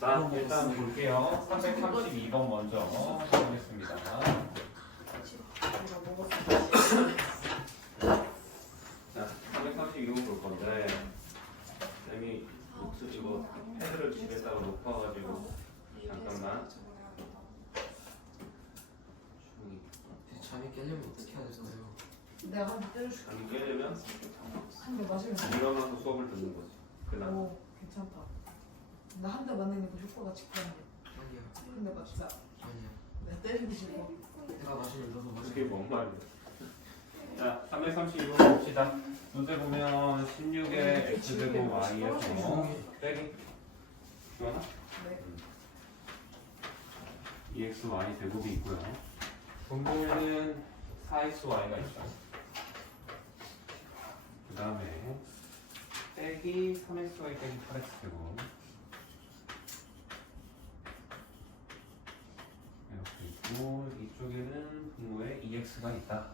자, 일단 볼게요. 332번 먼저 해보겠습니다. 자, 332번 볼 건데, 쌤이 노트 이거 패드를 집에다가 놓아가지고 잠깐만. 잠이 깨려면 어떻게 해야 될까요? 내가 한 대 때려줄게. 잠이 깨려면 한 대 맞으면 일어나서 수업을 듣는 거지. 그다음 오 괜찮다. 나 한 대 맞는 게 더 효과가 직관해. 아니야. 근데 맞다. 아니야. 내가 때리고 싶어. 내가 마시면 너도 그게 마시고. 뭔 말이야? 자, 332번 봅시다. 문제 보면 16의 x제곱 y에서 빼기 주하나? 네. 2xy 제곱이 있고요. 분모에는 4xy가 있죠. 그 다음에 빼기 3xy 빼기 8x 제곱 이렇게 있고 이쪽에는 분모에 2x가 있다.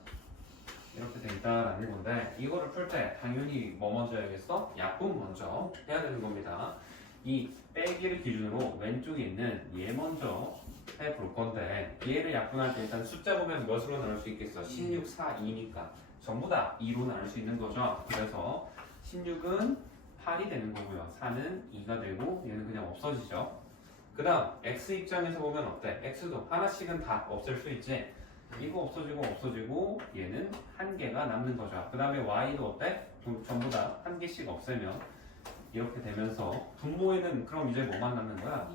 이렇게 돼 있다라는 건데 이거를 풀 때 당연히 뭐 먼저 해야겠어? 약분 먼저 해야 되는 겁니다. 이 빼기를 기준으로 왼쪽에 있는 얘 먼저 해볼 건데 얘를 약분할 때 일단 숫자 보면 몇으로 나눌 수 있겠어? 16, 4, 2니까 전부 다 2로 나눌 수 있는 거죠. 그래서 16은 8이 되는 거고요. 4는 2가 되고 얘는 그냥 없어지죠. 그 다음 x 입장에서 보면 어때? x도 하나씩은 다 없앨 수 있지. 이거 없어지고 얘는 한 개가 남는 거죠. 그 다음에 y도 어때? 전부 다 한 개씩 없애면 이렇게 되면서 분모에는 그럼 이제 뭐만 남는 거야?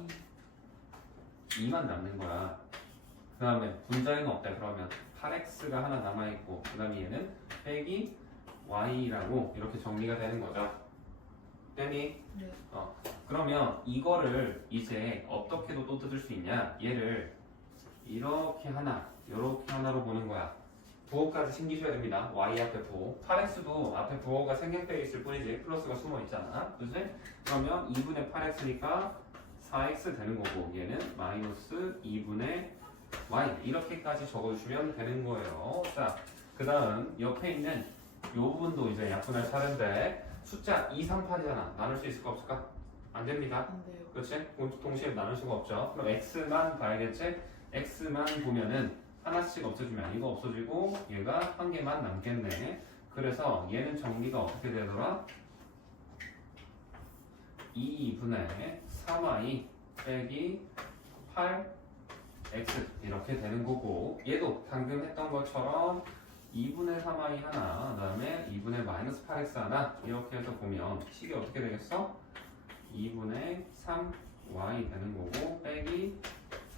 2만 남는 거야. 그 다음에 분자에는 어때? 그러면 8x가 하나 남아있고 그 다음에 얘는 빼기 y라고 이렇게 정리가 되는 거죠. 됐니? 네. 그러면 이거를 이제 어떻게도 또 뜯을 수 있냐? 얘를 이렇게 하나 이렇게 하나로 보는 거야. 부호까지 챙기셔야 됩니다. y 앞에 부호. 8x도 앞에 부호가 생략되어 있을 뿐이지 플러스가 숨어 있잖아. 그치? 그러면 2분의 8x니까 4x 되는 거고 얘는 마이너스 2분의 y 이렇게까지 적어주시면 되는 거예요. 자, 그 다음 옆에 있는 요 부분도 이제 약분할 차례인데 숫자 2, 3, 8이잖아. 나눌 수 있을까 없을까? 안 됩니다. 안 돼요. 그렇지? 동시에 나눌 수가 없죠. 그럼 x만 봐야겠지? x만 보면은 하나씩 없어지면 이거 없어지고 얘가 한 개만 남겠네. 그래서 얘는 정리가 어떻게 되더라? 2분의 3y 빼기 8x 이렇게 되는 거고 얘도 방금 했던 것처럼 2분의 3y 하나 그 다음에 2분의 마이너스 8x 하나 이렇게 해서 보면 식이 어떻게 되겠어? 2분의 3y 되는 거고 빼기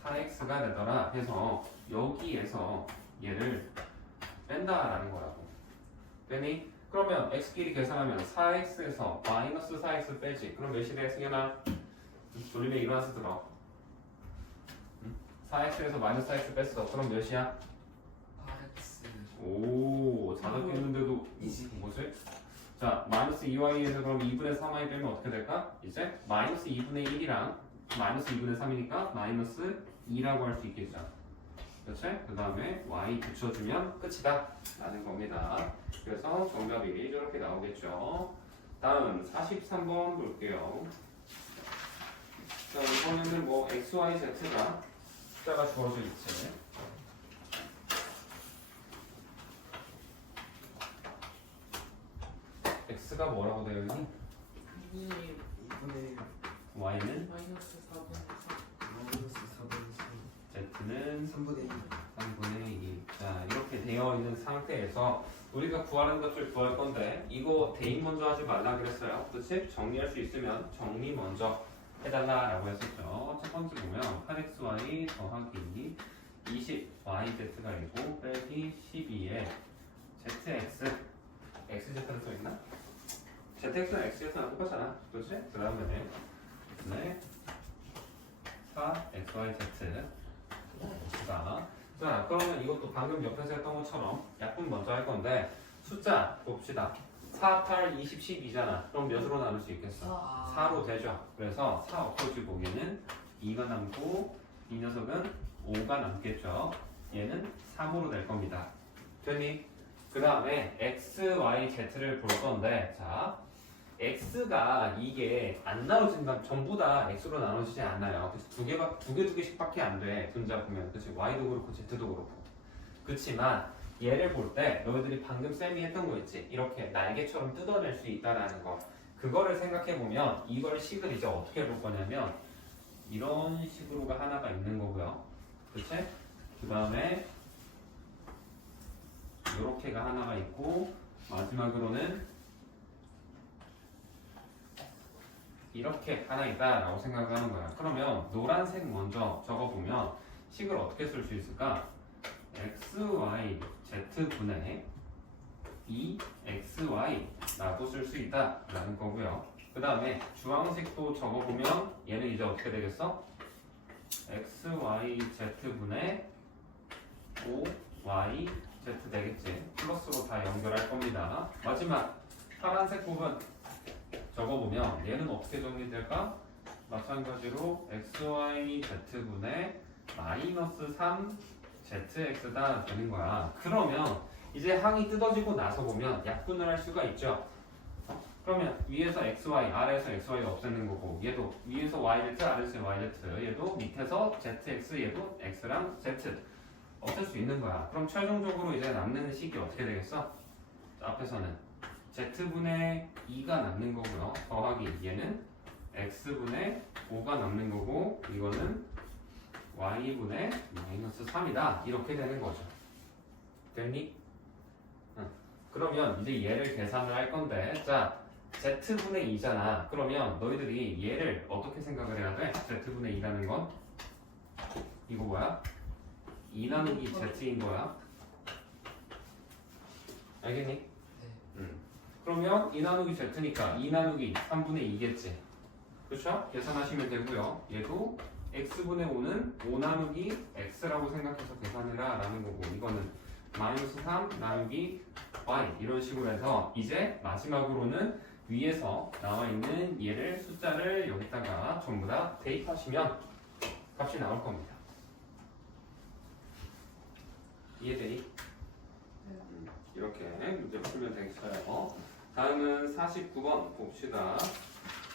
4x가 되더라 해서 여기에서 얘를 뺀다라는 거라고. 되니? 그러면 x끼리 계산하면 4x에서 마이너스 4x 빼지. 그럼 몇이 돼? 승현아? 돌림에 일어나서 들어. 4x에서 마이너스 4x 뺐어. 그럼 몇이야? 8x. 오, 자석했는데도 20. 뭐지? 자, 마이너스 2y에서 그럼 2분의 3y 빼면 어떻게 될까? 이제 마이너스 2분의 1이랑 마이너스 2분의 3이니까 마이너스 2라고 할 수 있겠죠. 그렇지? 그 다음에 y 붙여주면 끝이다 라는 겁니다. 그래서 정답이 이렇게 나오겠죠. 다음 43번 볼게요. 자, 이번에는 뭐 x, y, z가 숫자가 주어져 있지. x가 뭐라고 되어 있니? 2분의 y는 마이너스 4분의 4. 마이너스 4분의 3. z는 3분의 2. 3분의 2. 자, 이렇게 되어 있는 상태에서 우리가 구하는 것을 구할 건데 이거 대입 먼저 하지 말라 그랬어요. 그치? 정리할 수 있으면 정리 먼저 해달라라고 했었죠. 첫 번째 보면 8xy 더하기 20yz가 있고 빼기 12에 zx xz는 써있나? zx는 xz랑 똑같잖아. 그치? 그 다음에 네 4xyz 자, 그러면 이것도 방금 옆에서 했던 것처럼 약분 먼저 할 건데 숫자 봅시다. 4, 8, 20, 12잖아. 그럼 몇으로 나눌 수 있겠어? 4로 되죠. 그래서 4 없어지고 얘는 2가 남고 이 녀석은 5가 남겠죠. 얘는 3으로 될 겁니다. 되니? 그 다음에 x, y, z를 볼 건데 자 x가 이게 안 나눠진다 전부 다 x로 나눠지지 않아요. 그래서 두 개씩밖에 안 돼. 분자 보면 그치 y도 그렇고 z도 그렇고. 그렇지만 얘를 볼 때 너희들이 방금 쌤이 했던 거 있지. 이렇게 날개처럼 뜯어낼 수 있다라는 거. 그거를 생각해 보면 이걸 식을 이제 어떻게 볼 거냐면 이런 식으로가 하나가 있는 거고요. 그치? 그 다음에 이렇게가 하나가 있고 마지막으로는 이렇게 하나 있다라고 생각하는 거야. 그러면 노란색 먼저 적어보면 식을 어떻게 쓸 수 있을까? xy z분의 2xy라고 쓸 수 있다라는 거고요. 그 다음에 주황색도 적어보면 얘는 이제 어떻게 되겠어? xy z분의 5y z 되겠지. 플러스로 다 연결할 겁니다. 마지막 파란색 부분 적어보면 얘는 어떻게 정리될까? 마찬가지로 xy z분의 마이너스 3 zx가 되는 거야. 그러면 이제 항이 뜯어지고 나서 보면 약분을 할 수가 있죠. 그러면 위에서 xy, 아래에서 xy 없애는 거고 얘도 위에서 yz, 아래에서 yz 얘도 밑에서 zx, 얘도 x랑 z 없앨 수 있는 거야. 그럼 최종적으로 이제 남는 식이 어떻게 되겠어? 앞에서는 z분의 2가 남는 거고요. 더하기 얘는 x분의 5가 남는 거고 이거는 y분의 마이너스 3이다. 이렇게 되는 거죠. 됐니? 응. 그러면 이제 얘를 계산을 할 건데 자 z분의 2잖아. 그러면 너희들이 얘를 어떻게 생각을 해야 돼? z분의 2라는 건 이거 뭐야? 2 나누기 z인 거야. 알겠니? 네. 그러면 2 나누기 z니까 2 나누기 3분의 2겠지. 그렇죠? 계산하시면 되고요. 얘도 x분의 5는 5 나누기 x라고 생각해서 계산해라 라는 거고 이거는 마이너스 3 나누기 y 이런 식으로 해서 이제 마지막으로는 위에서 나와 있는 얘를 숫자를 여기다가 전부 다 대입하시면 값이 나올 겁니다. 이해되니? 이렇게 문제 풀면 되겠어요. 다음은 49번 봅시다.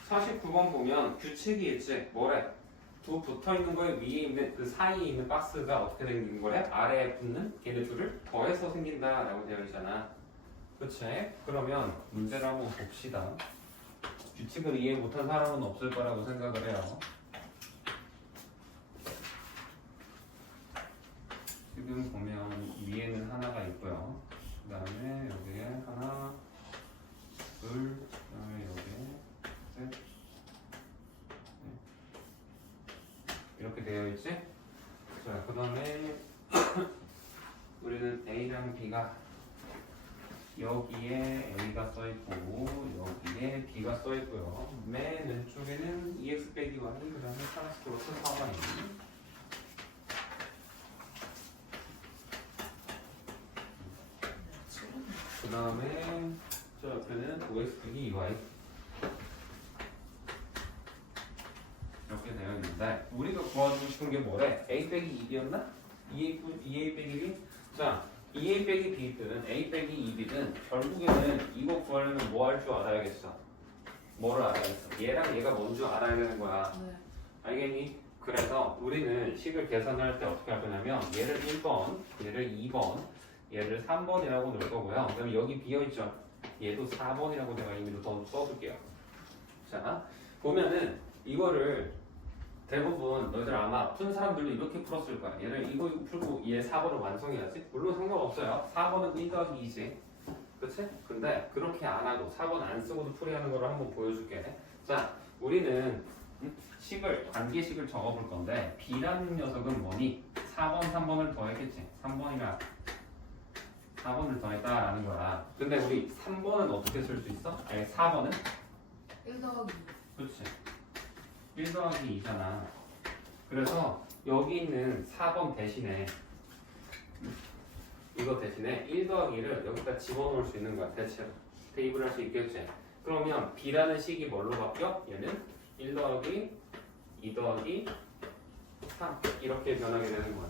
49번 보면 규칙이 있지. 뭐래? 두 붙어있는 거에 위에 있는 그 사이에 있는 박스가 어떻게 생긴 거래? 아래에 붙는 걔네 둘을 더해서 생긴다 라고 되어 있잖아. 그치? 그러면 문제를 한번 봅시다. 규칙을 이해 못한 사람은 없을 거라고 생각을 해요. 지금 보면 위에는 하나가 있고요. 그 다음에 여기에 하나, 둘, 그 다음에 여기에 셋, 이렇게 되어 있지? 자, 그 다음에 우리는 A랑 B가 여기에 A가 써있고 여기에 B가 써있고요. 맨 왼쪽에는 EX 빼기 Y 그 다음에 플러스 플러스 4가 있는 그 다음에 저 옆에는 OX 빼기 EY 이렇게 되어 있는데 우리가 구하고 싶은 게 뭐래? A 빼기 2B였나? 2A 빼기 B? 자, 2A 빼기 B든 A 빼기 2B든 결국에는 이거 구하려면 뭐 할 줄 알아야겠어? 뭐를 알아야겠어? 얘랑 얘가 뭔 줄 알아야 되는 거야. 네. 알겠니? 그래서 우리는 식을 계산할 때 어떻게 할 거냐면 얘를 1번, 얘를 2번, 얘를 3번이라고 넣을 거고요. 그다음에 여기 비어있죠? 얘도 4번이라고 내가 의미로 더 써줄게요. 자, 보면은 이거를 대부분 너희들 아마 푼 사람들도 이렇게 풀었을 거야. 얘를 이거 풀고 얘 4번을 완성해야지. 물론 상관없어요. 4번은 1 더하기 2지. 그치? 근데 그렇게 안 하고 4번 안 쓰고도 풀이하는 거를 한번 보여줄게. 자, 우리는 식을 관계식을 적어볼 건데 B라는 녀석은 뭐니? 4번, 3번을 더했겠지. 3번이랑 4번을 더했다라는 거야. 근데 우리 3번은 어떻게 쓸 수 있어? 아니 4번은? 1 더하기 그렇지. 1 더하기 2잖아. 그래서 여기 있는 4번 대신에 이거 대신에 1 더하기를 여기다 집어넣을 수 있는 거야. 대체로 대입을 할 수 있겠지. 그러면 B라는 식이 뭘로 바뀌어? 얘는 1 더하기 2 더하기 3 이렇게 변하게 되는 거야.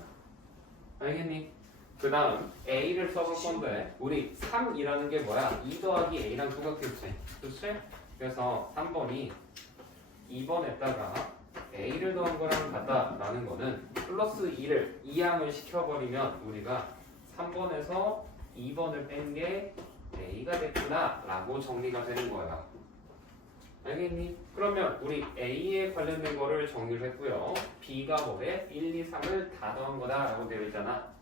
알겠니? 그 다음 A를 써볼 건데 우리 3이라는 게 뭐야? 2 더하기 A랑 똑같겠지. 그치? 그래서 3번이 2번에다가 a를 더한 거랑 같다라는 거는 플러스 2를 2항을 시켜버리면 우리가 3번에서 2번을 뺀 게 a가 됐구나 라고 정리가 되는 거야. 알겠니? 그러면 우리 a에 관련된 거를 정리를 했고요. b가 뭐래? 1, 2, 3을 다 더한 거다 라고 되어 있잖아.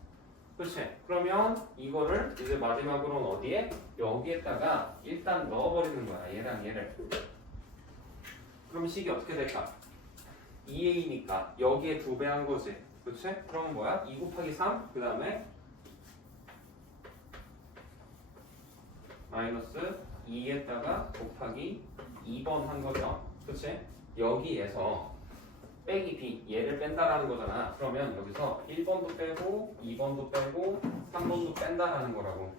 그렇지? 그러면 이거를 이제 마지막으로는 어디에? 여기에다가 일단 넣어버리는 거야. 얘랑 얘를. 그럼 식이 어떻게 될까? 2a니까 여기에 2배 한 거지. 그렇지? 그러면 뭐야? 2 곱하기 3, 그 다음에 마이너스 2에다가 곱하기 2번 한 거죠. 그렇지? 여기에서 빼기 b, 얘를 뺀다라는 거잖아. 그러면 여기서 1번도 빼고 2번도 빼고 3번도 뺀다라는 거라고.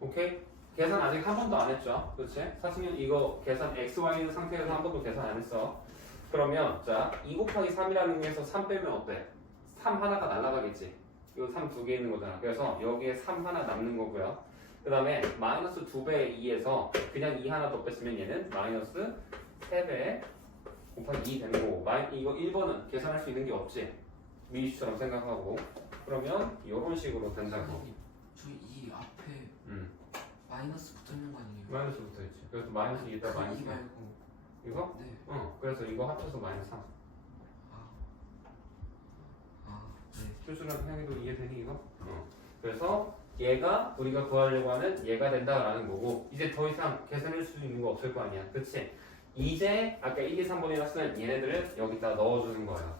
오케이? 계산 아직 한 번도 안 했죠. 그렇지? 사실은 이거 계산 x, y는 상태에서 한 번도 계산 안 했어. 그러면 자, 2 곱하기 3이라는 거에서 3 빼면 어때? 3 하나가 날아가겠지. 이거 3 두 개 있는 거잖아. 그래서 여기에 3 하나 남는 거고요. 그 다음에 마이너스 2배의 2에서 그냥 2 하나 더 뺐으면 얘는 마이너스 3배 곱하기 2 되는 거고. 이거 1번은 계산할 수 있는 게 없지. 미시처럼 생각하고. 그러면 이런 식으로 된다고. 선생님, 저이 앞에 마이너스 붙어 있는 거 아니에요? 마이너스 붙어 있지. 그래서 마이너스 2에다 그 마이너스 2 말고. 이거? 네. 그래서 이거 합쳐서 마이너스 3. 네. 수술한 행위도 이해되니 이거? 그래서 얘가 우리가 구하려고 하는 얘가 된다라는 거고 이제 더 이상 계산할 수 있는 거 없을 거 아니야. 그치? 이제 아까 1, 2, 3번이라 쓰는 얘네들을 여기다 넣어주는 거예요.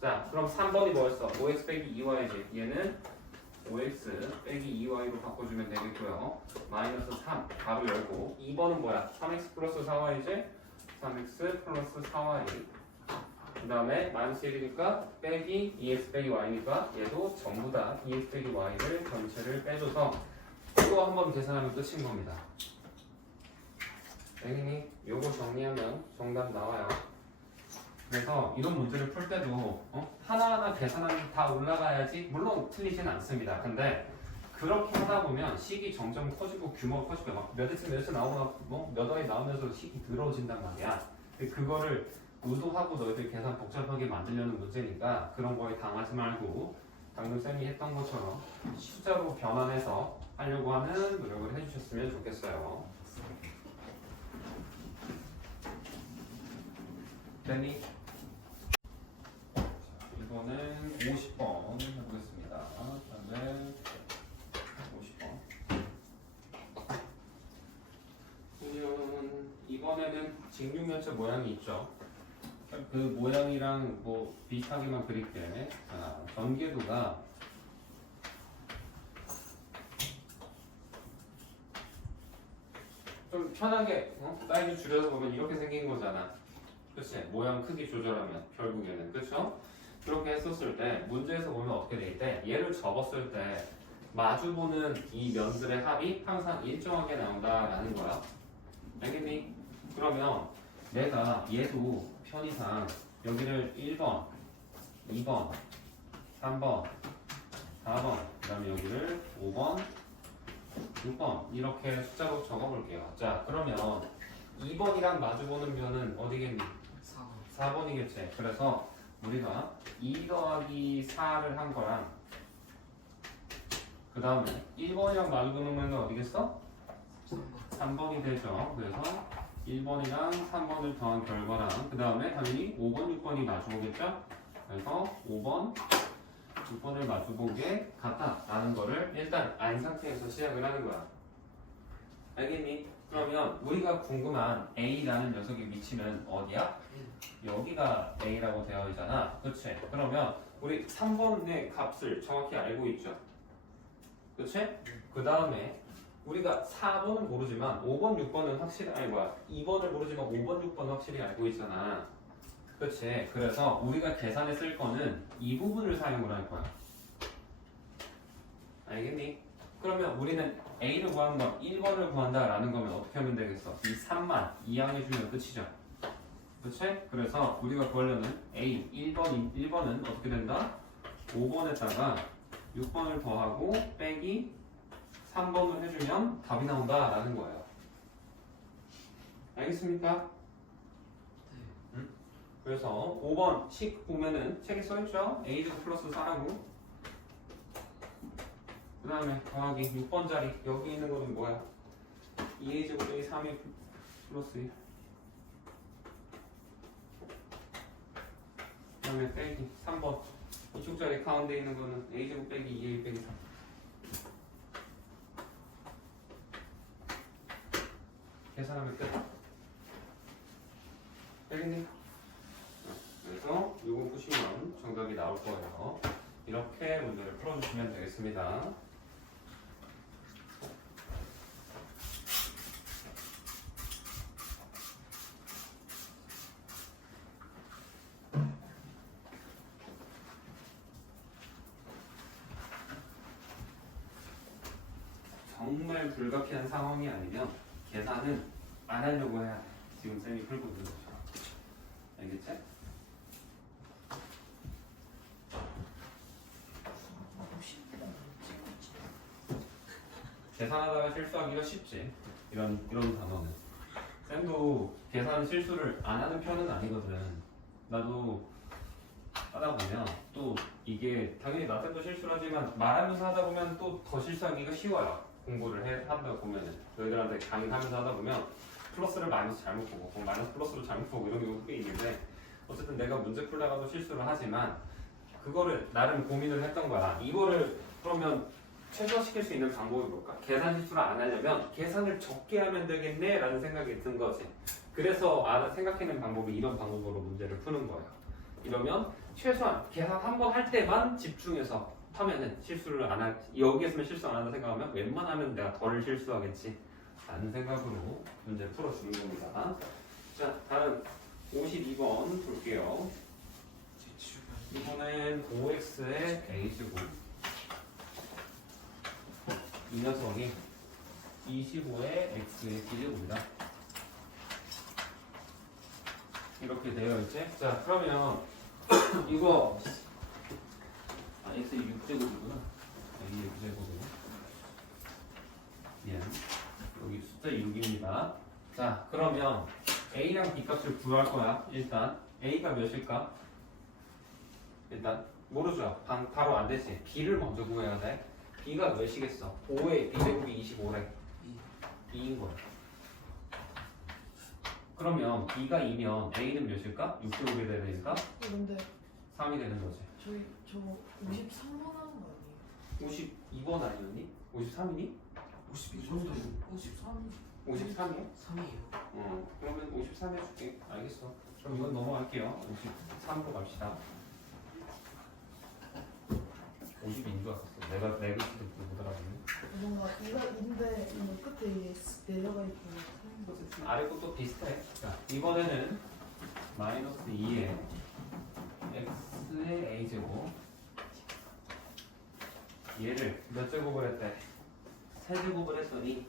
자 그럼 3번이 뭐였어? 5x 빼기 2y지. 얘는 5x 빼기 2y로 바꿔주면 되겠고요. 마이너스 3 바로 열고 2번은 뭐야? 3x 플러스 4y지? 3x 플러스 4y 그 다음에 마이너스 1이니까 빼기 2x 빼기 y니까 얘도 전부 다 2x 빼기 y를 전체를 빼줘서 이거 한번 계산하면 끝인 겁니다. 당연히 요거 정리하면 정답 나와요. 그래서 이런 문제를 풀 때도 하나하나 계산하면 다 올라가야지. 물론 틀리진 않습니다. 근데 그렇게 하다 보면 식이 점점 커지고 규모가 커지고 막 몇 회쯤 나오고 몇 원이 나오면서 식이 더러워진단 말이야. 근데 그거를 의도하고 너희들 계산 복잡하게 만들려는 문제니까 그런 거에 당하지 말고 방금 쌤이 했던 것처럼 숫자로 변환해서 하려고 하는 노력을 해주셨으면 좋겠어요. 됐니? 이거는 50번 해보겠습니다. 그다음에 50번. 이번에는 직육면체 모양이 있죠. 그 모양이랑 뭐 비슷하게만 그릴게. 자, 전개도가 좀 편하게 사이즈 줄여서 보면 이렇게 생긴 거잖아. 그치? 모양 크기 조절하면 결국에는 그쵸? 그렇게 했었을 때 문제에서 보면 어떻게 돼 있대? 얘를 접었을 때 마주보는 이 면들의 합이 항상 일정하게 나온다라는 거야. 알겠니? 그러면 내가 얘도 편의상 여기를 1번, 2번, 3번, 4번, 그 다음에 여기를 5번, 6번 이렇게 숫자로 적어볼게요. 자 그러면 2번이랑 마주보는 면은 어디겠니? 4번. 4번이겠지. 그래서 우리가 2 더하기 4를 한 거랑 그 다음에 1번이랑 마주보는 면은 어디겠어? 3번이 되죠. 그래서 1번이랑 3번을 더한 결과랑 그 다음에 당연히 5번, 6번이 마주보겠죠? 그래서 5번, 6번을 마주보게 같다라는 거를 일단 안 상태에서 시작을 하는 거야. 알겠니? 그러면 우리가 궁금한 A라는 녀석의 위치는 어디야? 여기가 A라고 되어 있잖아. 그치? 그러면 우리 3번의 값을 정확히 알고 있죠? 그치? 그 다음에 우리가 4번은 모르지만 5번, 6번은 확실히 2번을 모르지만 5번, 6번은 확실히 알고 있잖아. 그치? 그래서 우리가 계산에 쓸 거는 이 부분을 사용을 할 거야. 알겠니? 그러면 우리는 A를 구하는 건 1번을 구한다라는 거면 어떻게 하면 되겠어? 이 3만 이항해주면 끝이죠. 그치? 그래서 우리가 구하려는 A 1번은 어떻게 된다? 5번에다가 6번을 더하고 빼기 3번을 해주면 답이 나온다라는 거예요. 알겠습니까? 네. 그래서 5번 식 보면은 책에 써있죠? a제곱 플러스 4라고. 그 다음에 더하기 6번 자리 여기 있는 거는 뭐야? 2a제곱 빼기 3a 플러스 1. 그 다음에 빼기 3번 이쪽 자리 가운데 있는 거는 a제곱 빼기 2a 빼기 3. 계산하면 끝. 되겠니? 그래서 이거 보시면 정답이 나올 거예요. 이렇게 문제를 풀어주시면 되겠습니다. 정말 불가피한 상황이 아니면 계산은 안 하려고 해야 돼. 지금 쌤이 풀고 있는 거죠. 알겠지? 계산하다가 실수하기가 쉽지. 이런 단어는. 쌤도 계산 실수를 안 하는 편은 아니거든. 나도 하다 보면 또 이게 당연히 나 쌤도 실수를 하지만 말하면서 하다 보면 또 더 실수하기가 쉬워요. 공부를 하다 보면은 너희들한테 강의하면서 하다 보면 플러스를 마이너스 잘못 보고 그럼 마이너스 플러스로 잘못 보고 이런 경우가 꽤 있는데 어쨌든 내가 문제 풀다가도 실수를 하지만 그거를 나름 고민을 했던 거야. 이거를 그러면 최소화시킬 수 있는 방법이 뭘까? 계산 실수를 안 하려면 계산을 적게 하면 되겠네 라는 생각이 든 거지. 그래서 생각해낸 방법이 이런 방법으로 문제를 푸는 거예요. 이러면 최소한 계산 한 번 할 때만 집중해서 하면은 실수를 안 할, 여기 있으면 실수 안 한다 생각하면 웬만하면 내가 덜 실수하겠지 라는 생각으로 문제 풀어주는 겁니다. 자, 다음 52번 볼게요. 이번엔 5x의 a제곱 이 녀석이 25의 x의 b제곱이다. 이렇게 되어 있지? 자, 그러면 이거 x의 6제곱이구나. a의 6제곱이고 미안. 여기 숫자 6입니다. 자, 그러면 a랑 b 값을 구할 거야. 일단 a가 몇일까? 일단 모르죠. 바로 안 되지. b를 먼저 구해야 돼. b가 몇이겠어? 5의 b제곱이 25래. 2인 거야. 그러면 b가 2면 a는 몇일까? 6제곱이 되니까 근데 3이 되는 거지. 저 53번 하는 거 아니에요? 52번 아니었니? 53이니? 52번도 53. 53이야? 3이에요. 그러면 53 해줄게. 알겠어. 그럼 이건 넘어갈게요. 53으로 갑시다. 52인 줄 알았어. 내가 내 글씨도 못 알아보네. 뭔가 이가 인데 이거 끝에 내려가 있고 아래 것도 비슷해. 자, 이번에는 마이너스 2에 x의 a제곱 얘를 몇 제곱을 했대? 세제곱을 했더니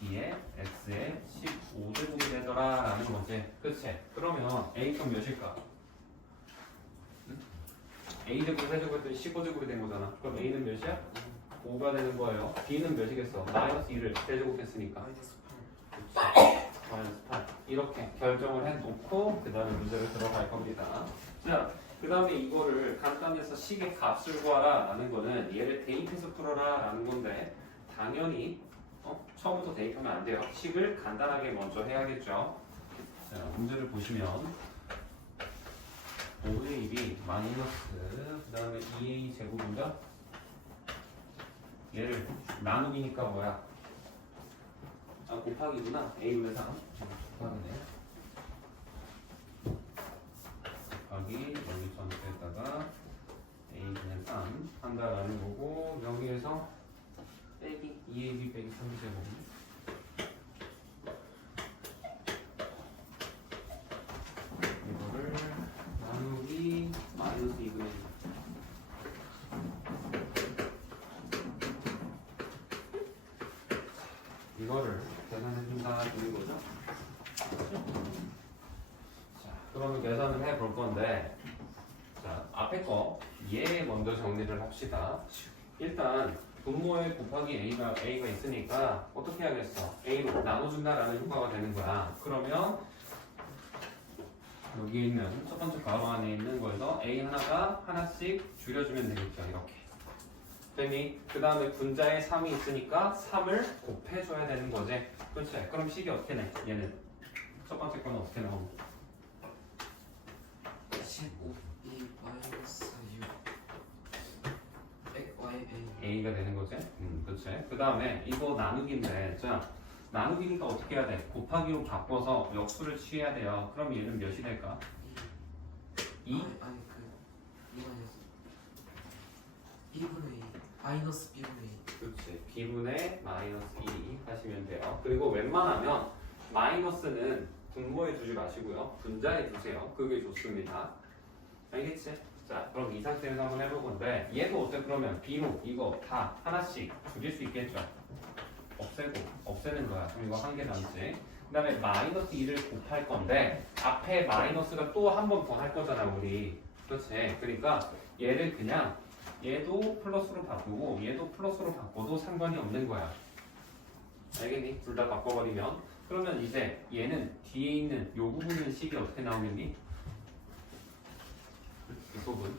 b의 x의 15제곱이 되더라 라는 거지. 그치? 그러면 a값 몇일까? 응? a제곱 세제곱 했더니 15제곱이 된 거잖아. 그럼 a는 몇이야? 5가 되는 거예요. b는 몇이겠어? 마이너스 2를 세제곱했으니까 마이너스 마이너스 8 이렇게 결정을 해놓고 그 다음에 문제를 들어갈 겁니다. 자, 그 다음에 이거를 간단해서 식의 값을 구하라 라는 거는 얘를 대입해서 풀어라 라는 건데 당연히 처음부터 대입하면 안 돼요. 식을 간단하게 먼저 해야겠죠. 자, 문제를 보시면 5의 1이 마이너스 그 다음에 2a 제곱인가? 얘를 나누기니까 뭐야? 아, 곱하기구나. a분의 3 곱하기네. 곱하기 여기 전체에다가 a분의 3 한다라는 거고 여기에서 빼기 2ab 빼기 3제곱 이거를 나누기 마이너스 2분의 1 이거를 계산해준다 되는 거죠. 자, 그러면 계산을 해볼 건데, 자, 앞에 거 얘 먼저 정리를 합시다. 일단 분모에 곱하기 A가 있으니까 어떻게 해야겠어? A로 나눠준다라는 효과가 되는 거야. 그러면 여기 있는 첫 번째 가로 안에 있는 거에서 A 하나가 하나씩 줄여주면 되겠죠. 이렇게. 됐니? 그 다음에 분자에 3이 있으니까 3을 곱해줘야 되는 거지. 그렇지? 그럼 식이 어떻게 내? 얘는 첫 번째 거는 어떻게 나오는 15B 마이너스 6 YA A가 되는 거지? 그렇지. 그 다음에 이거 나누기인데, 자 나누기니까 어떻게 해야 돼? 곱하기로 바꿔서 역수를 취해야 돼요. 그럼 얘는 몇이 될까? 2? 아니 이거 아니었어. B분의 2 마이너스 B분의 2 그렇지. B분의 마이너스 2 하시면 돼요. 그리고 웬만하면 마이너스는 분모에 두지 마시고요. 분자에 두세요. 그게 좋습니다. 알겠지? 자, 그럼 이 상태에서 한번 해볼 건데 얘도 어때? 그러면 B로 이거 다 하나씩 줄일 수 있겠죠? 없애는 거야. 그럼 이거 한 개 남지. 그 다음에 마이너스 2를 곱할 건데 앞에 마이너스가 또 한 번 더 할 거잖아 우리. 그렇지? 그러니까 얘를 그냥 얘도 플러스로 바꾸고 얘도 플러스로 바꿔도 상관이 없는 거야. 알겠니? 둘 다 바꿔버리면 그러면 이제 얘는 뒤에 있는 요 부분은 식이 어떻게 나오겠니? 이 부분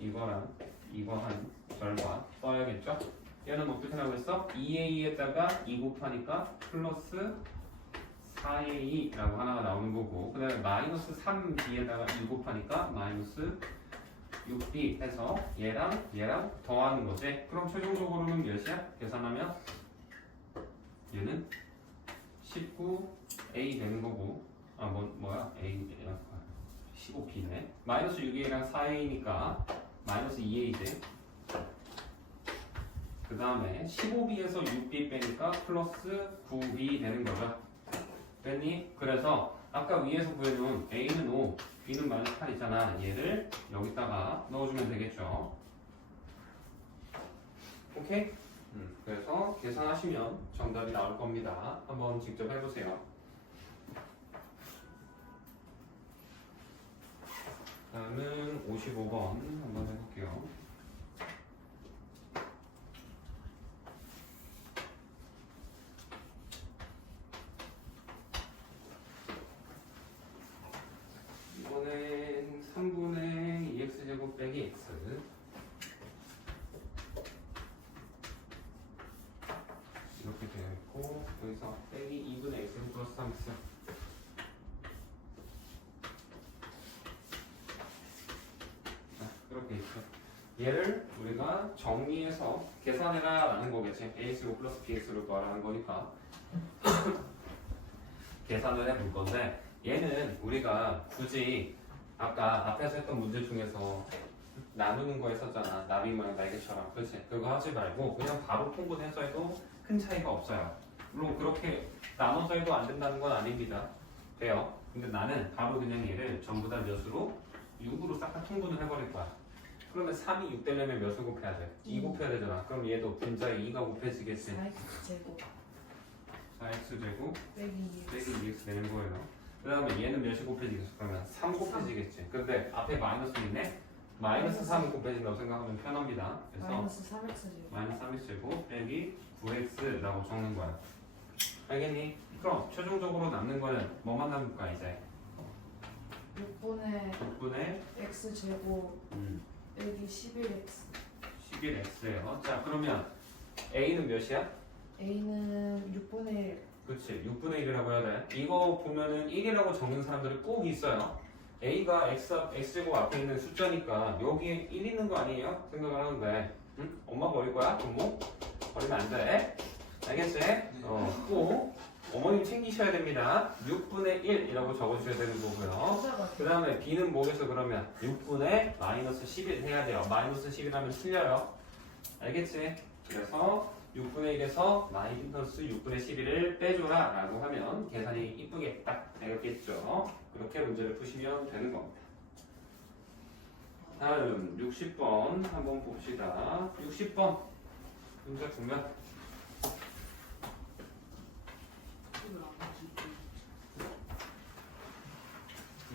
이거랑 이거 한 절반 써야겠죠? 얘는 어떻게 나오겠어? 2a에다가 2 곱하니까 플러스 4a라고 하나가 나오는 거고 그 다음에 마이너스 3b에다가 2 곱하니까 마이너스 6b 해서 얘랑 더하는 거지. 그럼 최종적으로는 몇이야? 계산하면 얘는 19a 되는 거고 뭐야? a 15b네. 마이너스 6a랑 4a니까 마이너스 2a지. 그 다음에 15b에서 6b 빼니까 플러스 9b 되는 거죠. 됐니? 그래서 아까 위에서 구해놓은 a는 5, b는 마이너스 8이잖아. 얘를 여기다가 넣어주면 되겠죠. 오케이? 그래서 계산하시면 정답이 나올 겁니다. 한번 직접 해보세요. 다음은 55번 한번 해볼게요. 이번엔 3분의 2x제곱 빼기 x 이렇게 되어 있고 여기서 빼기 2분의 x 플러스 3x 그렇게 있죠. 얘를 우리가 정리해서 계산해라 라는 거겠지. ax 플러스 bx를 구하라는 거니까 계산을 해볼 건데 얘는 우리가 굳이 아까 앞에서 했던 문제 중에서 나누는 거 했었잖아. 나비 모양 날개처럼. 그렇지? 그거 하지 말고 그냥 바로 통분해서 해도 큰 차이가 없어요. 물론 그렇게 나눠서 해도 안 된다는 건 아닙니다. 돼요. 근데 나는 바로 그냥 얘를 전부 다 몇으로? 6으로 싹 다 통분을 해버릴 거야. 그러면 3이 6 되려면 몇을 곱해야 돼? 2 곱해야 되잖아. 그럼 얘도 분자에 2가 곱해지겠지. 4x제곱 4x제곱 빼기 빼기 2x 되는 거예요. 그 다음에 얘는 몇이 곱해지겠어? 그러면 3 곱해지겠지. 근데 앞에 마이너스 있네? 마이너스 3 곱해진다고 생각하면 편합니다. 그래서 마이너스 3x제곱 마이너스 3x제곱 빼기 9x라고 적는 거야. 알겠니? 그럼 최종적으로 남는 거는 뭐만 남을까 이제? 6분의 6분의 x제곱 빼기 11x 11x예요. 자 그러면 a는 몇이야? a는 6분의 1 그렇지. 6분의 1이라고 해야 돼. 이거 보면은 1이라고 적는 사람들이 꼭 있어요. a가 x제곱 앞에 있는 숫자니까 여기에 1 있는 거 아니에요? 생각을 하는데 응? 엄마 버릴 거야? 부모? 버리면 안 돼. 알겠지? 꼭 어머님 챙기셔야 됩니다. 6분의 1이라고 적어주셔야 되는 거고요. 숫자가 그 다음에 b는 뭐겠어 그러면? 6분의 마이너스 11 해야 돼요. 마이너스 11하면 틀려요. 알겠지? 그래서 6분의 1에서 마이너스 6분의 11을 빼줘라 라고 하면 계산이 이쁘게 딱 되겠죠. 그렇게 문제를 푸시면 되는 겁니다. 다음 60번 한번 봅시다. 60번 문제 보면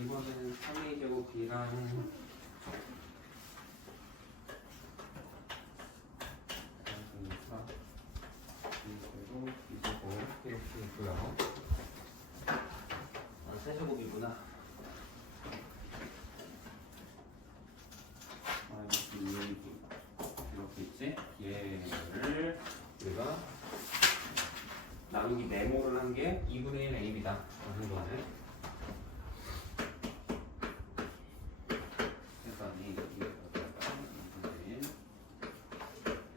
이번에는 3a제곱 b랑 2이구나. 마이너스 2ab 이렇게 있지? 얘를 우리가 나누기 네모를 한 게 2분의 1 ab다 라는 거네. 계산이 2분의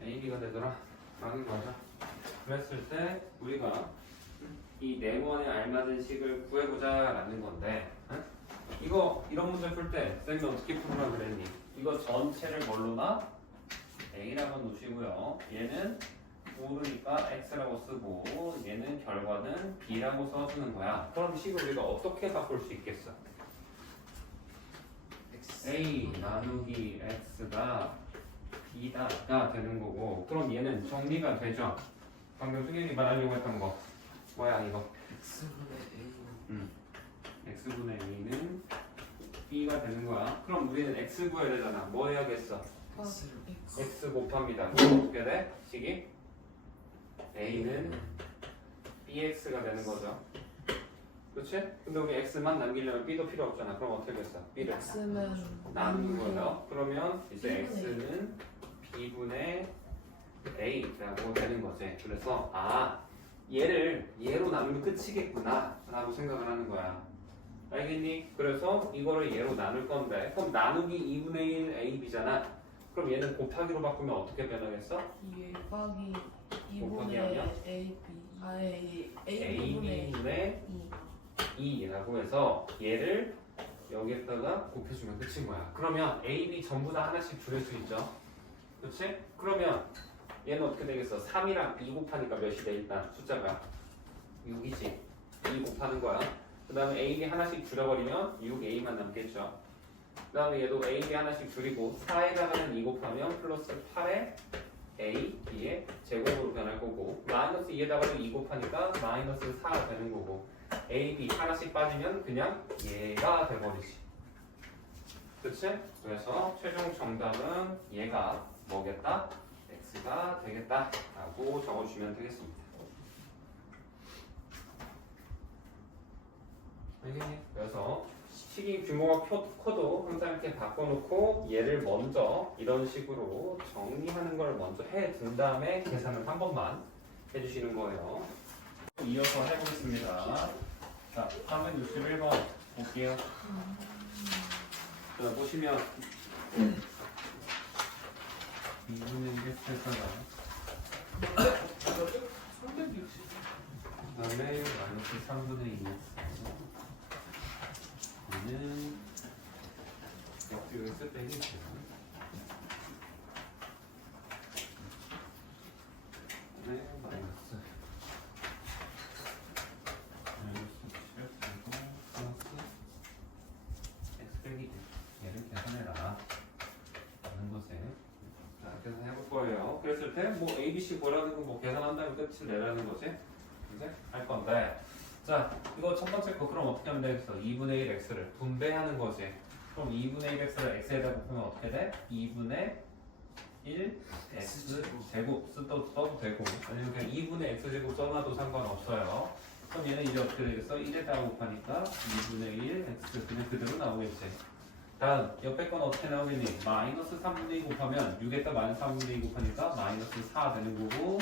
1 ab가 되더라 라는 거죠. 그랬을 때 우리가 이 네모안에 알맞은 식을 구해보자 라는 건데, 응? 이거 이런 문제 풀 때 쌤이 어떻게 풀으라 그랬니? 이거 전체를 뭘로나 a라고 놓으시고요. 얘는 모르니까 x라고 쓰고 얘는 결과는 b라고 써주는 거야. 그럼 식을 우리가 어떻게 바꿀 수 있겠어? a 나누기 x가 b다가 되는 거고, 그럼 얘는 정리가 되죠? 방금 승현이 말하려고 했던 거 뭐야 이거? x분의 a는 b가 되는 거야. 그럼 우리는 x 구해야 되잖아. 뭐 해야겠어? x 곱합니다. 그럼 어떻게 돼? 식이 a는 bx가 되는 거죠. 그렇지? 근데 우리 x만 남기려면 b도 필요 없잖아. 그럼 어떻게 됐어? b를 x는 나누는 거죠. 그러면 이제 b분의 x는 b분의 a라고 되는 거지. 그래서 얘를 얘로 나누면 끝이겠구나 라고 생각을 하는 거야. 알겠니? 그래서 이거를 얘로 나눌 건데, 그럼 나누기 2분의 1 ab잖아. 그럼 얘는 곱하기로 바꾸면 어떻게 변하겠어? 2 곱하기 곱하기 2분의 하면? ab a분의 a분의 2라고 해서 얘를 여기에다가 곱해주면 끝인 거야. 그러면 a, b 전부 다 하나씩 줄일 수 있죠. 그렇지? 그러면 얘는 어떻게 되겠어? 3이랑 2 곱하니까 몇이 돼? 일단 숫자가 6이지. 2 곱하는 거야. 그 다음에 a, b 하나씩 줄여버리면 6a만 남겠죠. 그 다음에 얘도 a, b 하나씩 줄이고 4에다가는 2 곱하면 플러스 8에 a, b의 제곱으로 변할 거고, 마이너스 2에다가도 2 곱하니까 마이너스 4가 되는 거고, a, b 하나씩 빠지면 그냥 얘가 돼버리지. 그치? 그래서 최종 정답은 얘가 뭐겠다? x가 되겠다 라고 적어주시면 되겠습니다. 알겠니? 그래서 식이 규모가 커도 항상 이렇게 바꿔놓고 얘를 먼저 이런 식으로 정리하는 걸 먼저 해둔 다음에 계산을 한 번만 해주시는 거예요. 이어서 해보겠습니다. 자, 361번 볼게요. 자, 보시면 2분의 1의 스페이스가 그 다음에 마이너스 3분의 2 얘는 역비율 빼기 있어요. 네, 마이너스 7 플러스 x 빼기 1 얘를 계산해라 라는 것에 자, 계산해볼 거예요. 그랬을 때 뭐 a, b, c 뭐라는 거 뭐 계산한 다음에 끝을 내라는 거지. 이제 할 건데, 자, 이거 첫 번째 거 그럼 어떻게 하면 되겠어? 2분의 1 x를 분배하는 거지. 그럼 2분의 1 x를 x에다 곱하면 어떻게 돼? 2분의 1 x 제곱 써도 되고, 아니면 그냥 2분의 x 제곱 써놔도 상관없어요. 그럼 얘는 이제 어떻게 되겠어? 1에다가 곱하니까 2분의 1 x 그냥 그대로 나오겠지. 다음 옆에 건 어떻게 나오겠니? 마이너스 3분의 2 곱하면 6에다 마이너스 3분의 2 곱하니까 마이너스 4 되는 거고,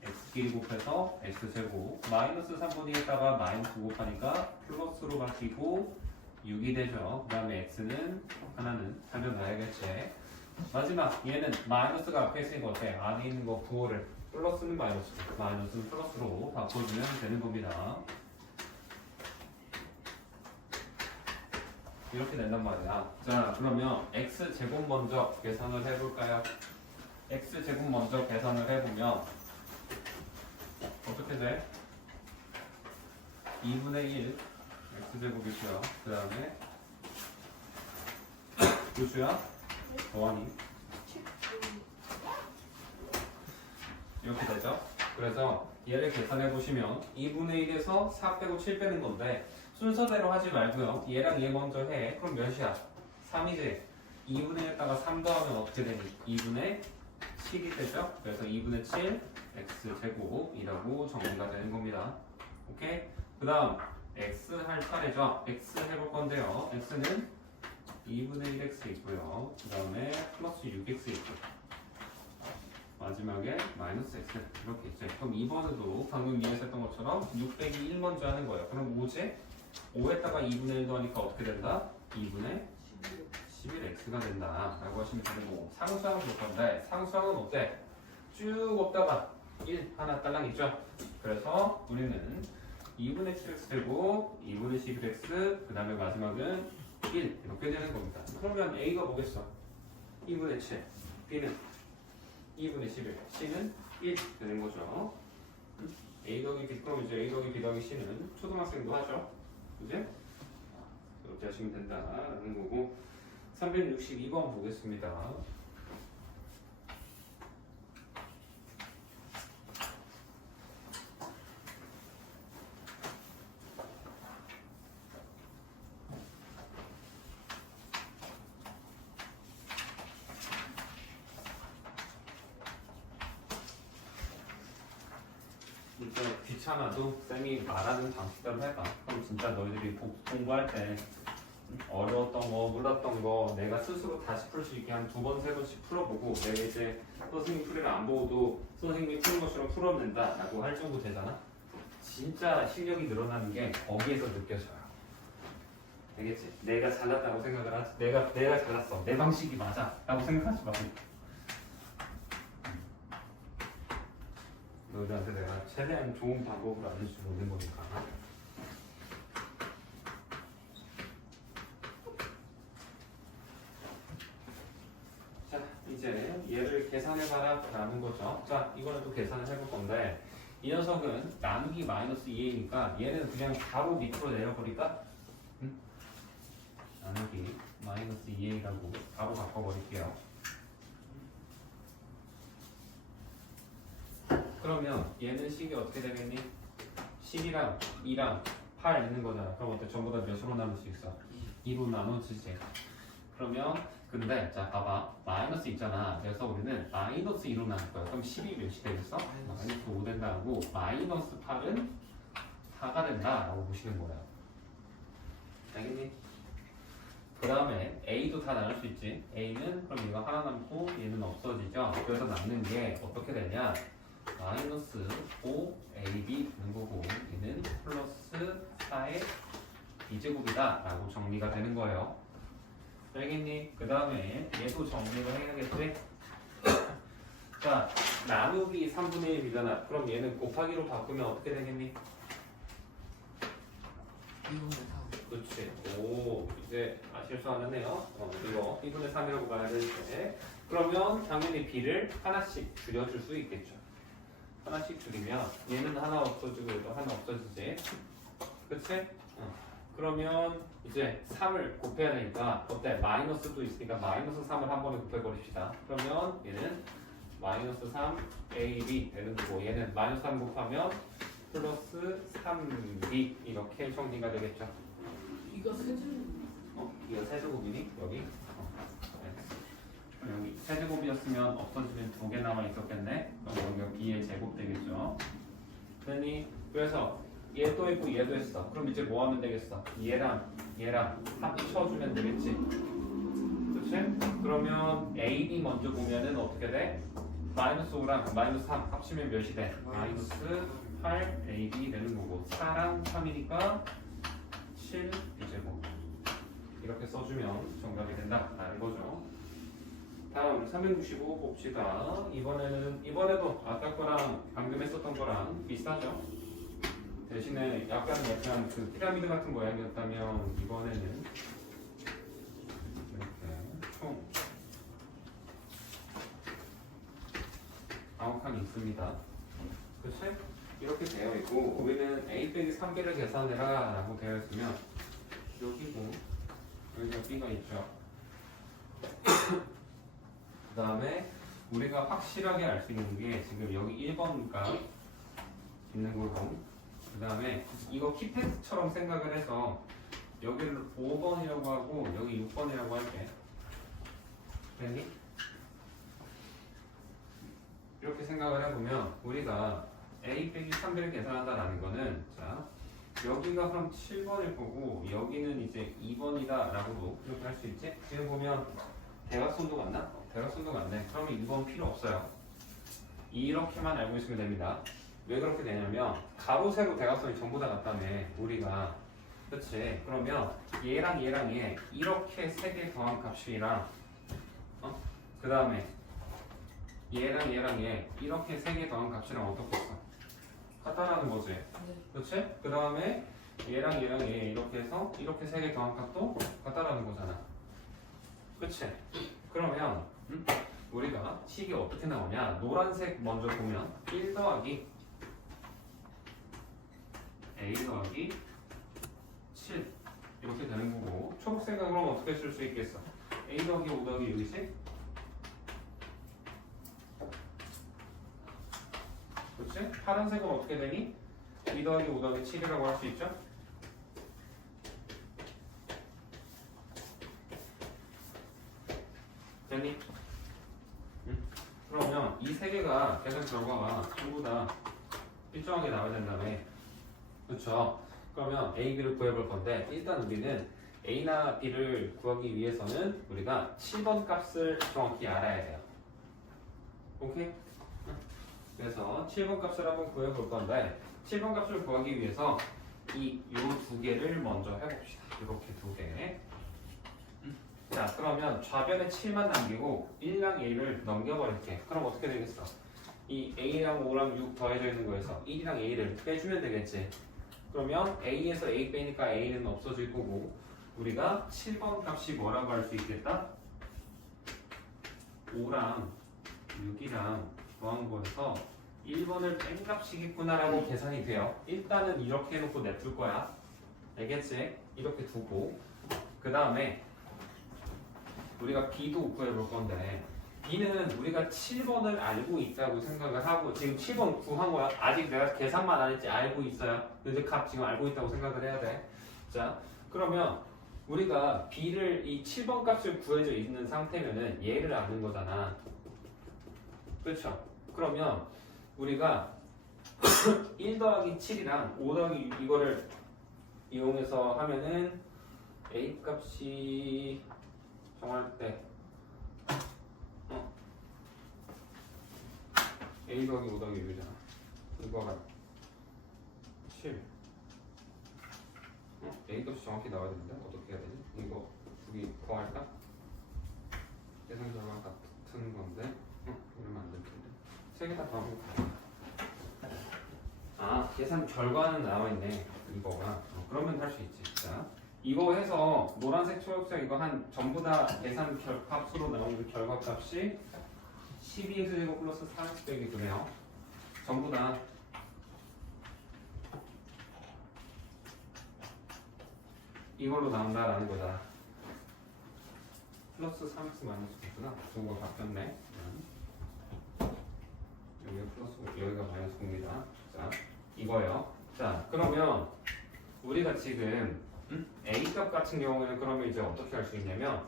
x끼리 곱해서 x제곱 마이너스 3분의 2에다가 마이너스 곱하니까 플러스로 바뀌고 6이 되죠. 그 다음에 x는 하나는 살려놔야겠지. 마지막 얘는 마이너스가 앞에 있으니까 어때? 안에 있는 거 부호를 플러스는 마이너스, 마이너스는 플러스로 바꿔주면 되는 겁니다. 이렇게 된단 말이야. 자, 그러면 x제곱 먼저 계산을 해볼까요? x제곱 먼저 계산을 해보면 어떻게 돼? 2분의 1 x제곱이고요. 그 다음에 교수야? 더하니? 이렇게 되죠? 그래서 얘를 계산해 보시면 2분의 1에서 4 빼고 7 빼는 건데 순서대로 하지 말고요. 얘랑 얘 먼저 해. 그럼 몇이야? 3이지? 2분의 1에다가 3 더하면 어떻게 되니? 2분의 7이 되죠? 그래서 2분의 7 x제곱이라고 정리가 되는 겁니다. 오케이? 그 다음 x 할 차례죠. x 해볼 건데요. x는 2분의 1x 있고요. 그 다음에 플러스 6x 있고 마지막에 마이너스 x 이렇게 있죠. 그럼 2번에도 방금 위에서 했던 것처럼 6 빼기 1 먼저 하는 거예요. 그럼 5제? 5에다가 2분의 1도 하니까 어떻게 된다? 2분의 11x가 된다 라고 하시면 되고 상수항을 볼 건데 상수항은 어때? 쭉 없다가 1 하나 딸랑 있죠? 그래서 우리는 2분의 7x 되고 2분의 11x 그 다음에 마지막은 1 이렇게 되는 겁니다. 그러면 A가 뭐겠어? 2분의 7 B는 2분의 11 C는 1 되는 거죠. A 더하기 B 그럼 이제 A 더하기 B 더하기 C는 초등학생도 하죠. 그지? 이렇게 하시면 된다라는 거고 362번 보겠습니다. 진짜 귀찮아도 쌤이 말하는 방식대로 해봐. 그럼 진짜 너희들이 공부할 때 어려웠던 거, 몰랐던 거 내가 스스로 다시 풀 수 있게 한 2번, 3번씩 풀어보고 내가 이제 선생님 풀이를 안 보고도 선생님이 푸는 것처럼 풀어낸다 라고 할 정도 되잖아. 진짜 실력이 늘어나는 게 거기에서 느껴져요. 알겠지? 내가 잘났다고 생각을 하지. 내가 잘났어. 내 방식이 맞아 라고 생각하지 말고 너희들한테 내가 최대한 좋은 방법을 알려주고 있는 거니까. 자, 이제 얘를 계산해봐라 라는 거죠. 자, 이거는 또 계산을 해볼 건데 이 녀석은 나누기 마이너스 2a니까 얘는 그냥 바로 밑으로 내려버릴까? 응? 나누기 마이너스 2a라고 바로 바꿔버릴게요. 그러면 얘는 식이 어떻게 되겠니? 10이랑 2랑 8 있는 거잖아. 그럼 어때? 전부 다 몇으로 나눌 수 있어? 2로 나눠지지. 그러면 근데 자 봐봐 마이너스 있잖아. 그래서 우리는 마이너스 2로 나눌 거야. 그럼 10이 몇이 되겠어? 마이너스 5 된다고 마이너스 8은 4가 된다 라고 보시는 거야. 알겠니? 그 다음에 A도 다 나눌 수 있지. A는 그럼 이거 하나 남고 얘는 없어지죠. 그래서 남는 게 어떻게 되냐? 마이너스 5AB 되는 거고 얘는 플러스 4의 B제곱이다 라고 정리가 되는 거예요. 알겠니? 그 다음에 얘도 정리를 해야겠지? 자, 나누기 3분의 1이잖아. 그럼 얘는 곱하기로 바꾸면 어떻게 되겠니? 2분의 4. 그렇지. 오, 이제 실수 안 했네요. 이거 2분의 3이라고 봐야 되는데 그러면 당연히 B를 하나씩 줄여줄 수 있겠죠. 하나씩 줄이면 얘는 하나 없어지고 얘도 하나 없어지지. 그치? 그러면 이제 3을 곱해야 되니까 어때? 마이너스도 있으니까 마이너스 3을 한 번에 곱해버립시다. 그러면 얘는 마이너스 3 AB 되는 거고 얘는 마이너스 3 곱하면 플러스 3B 이렇게 정리가 되겠죠. 이거 세줄 이거 세제곱이니? 여기? 여기 세제곱이었으면 없어지면 2개 남아 있었겠네. 그럼 여기가 B의 제곱 되겠죠. 그래서 얘도 있고 얘도 했어. 그럼 이제 뭐 하면 되겠어? 얘랑 합쳐주면 되겠지. 그치? 그러면 A, B 먼저 보면은 어떻게 돼? 마이너스 5랑 마이너스 3 합치면 몇이 돼? 마이너스 8 A, B 되는 거고 4랑 3이니까 7 B제곱 이렇게 써주면 정답이 된다라는 거죠. 다음 365 봅시다. 이번에도 아까 거랑 방금 했었던 거랑 비슷하죠. 대신에 약간 그 피라미드 같은 모양이었다면 이번에는 이렇게 총 9칸이 있습니다. 그치? 이렇게 되어 있고 우리는 A 빼기 3B를 계산해라 라고 되어 있으면 여기고 여기가 B가 있죠. 그 다음에 우리가 확실하게 알 수 있는 게 지금 여기 1번가 있는 거고 그 다음에 이거 키패스처럼 생각을 해서 여기를 5번이라고 하고 여기 6번이라고 할게. 됐니? 이렇게 생각을 해보면 우리가 A 빼기 3B를 계산한다라는 거는 자 여기가 그럼 7번일 거고 여기는 이제 2번이다 라고도 이렇게 할 수 있지? 지금 보면 대각선도 같나? 대각선도 같네. 그러면 2번 필요 없어요. 이렇게만 알고 있으면 됩니다. 왜 그렇게 되냐면 가로 세로 대각선이 전부 다 같다며 우리가. 그치? 그러면 얘랑 얘랑 얘 이렇게 세 개 더한 값이랑 그 다음에 얘랑 얘랑 얘 이렇게 세 개 더한 값이랑 어떻겠어? 같다라는 거지. 네. 그치? 그 다음에 얘랑 얘랑 얘 이렇게 해서 이렇게 세 개 더한 값도 같다라는 거잖아. 그치? 그러면 우리가 식이 어떻게 나오냐? 노란색 먼저 보면 1 더하기 A 더하기 7 이렇게 되는 거고 초록색은 그럼 어떻게 쓸 수 있겠어? A 더하기 5 더하기 6이지? 그치? 파란색은 어떻게 되니? 2 더하기 5 더하기 7이라고 할 수 있죠? 됐니? 그러면 이 세 개가 계산 결과가 전부 다 일정하게 나와야 된다며. 그쵸? 그러면 A, B를 구해볼 건데 일단 우리는 A나 B를 구하기 위해서는 우리가 7번 값을 정확히 알아야 돼요. 오케이? 그래서 7번 값을 한번 구해볼 건데 7번 값을 구하기 위해서 이 요 두 개를 먼저 해봅시다. 이렇게 두 개. 자, 그러면 좌변에 7만 남기고 1랑 1을 넘겨버릴게. 그럼 어떻게 되겠어? 이 A랑 5랑 6 더해져 있는 거에서 1이랑 A를 빼주면 되겠지. 그러면 A에서 A 빼니까 A는 없어질 거고 우리가 7번 값이 뭐라고 할 수 있겠다? 5랑 6이랑 더한 거에서 1번을 뺀 값이겠구나라고 계산이 돼요. 일단은 이렇게 해놓고 냅둘 거야. 알겠지? 이렇게 두고 그 다음에 우리가 B도 구해볼 건데 B는 우리가 7번을 알고 있다고 생각을 하고 지금 7번 구한 거야. 아직 내가 계산만 안 했지 알고 있어요. 근데 값 지금 알고 있다고 생각을 해야 돼. 자, 그러면 우리가 B를 이 7번 값을 구해져 있는 상태면은 얘를 아는 거잖아. 그렇죠? 그러면 우리가 1 더하기 7이랑 5 더하기 6 이거를 이용해서 하면은 A 값이 정할 때 A 더하기 5 더하기 6이잖아. 이거가 7 A 값이 정확히 나와야 되는데 어떻게 해야 되지? 이거 두개 구할까? 계산 결과가 같은 건데 이러면 안 될 텐데 세 개 다 더하면 계산 결과는 나와 있네. 이거가 그러면 할 수 있지. 자, 이거 해서 노란색, 초록색 이거 한 전부 다 계산 값으로 나오는 결과값이 12x제곱 플러스 4x 빼기 9네요. 전부 다 이걸로 나온다라는 거다. 플러스 3x 마이너스 9구나. 두가 바뀌었네. 여기가 플러스, 여기가 마이너스 9입니다. 자, 이거예요. 자, 그러면 우리가 지금 A값 같은 경우에는 그러면 이제 어떻게 할 수 있냐면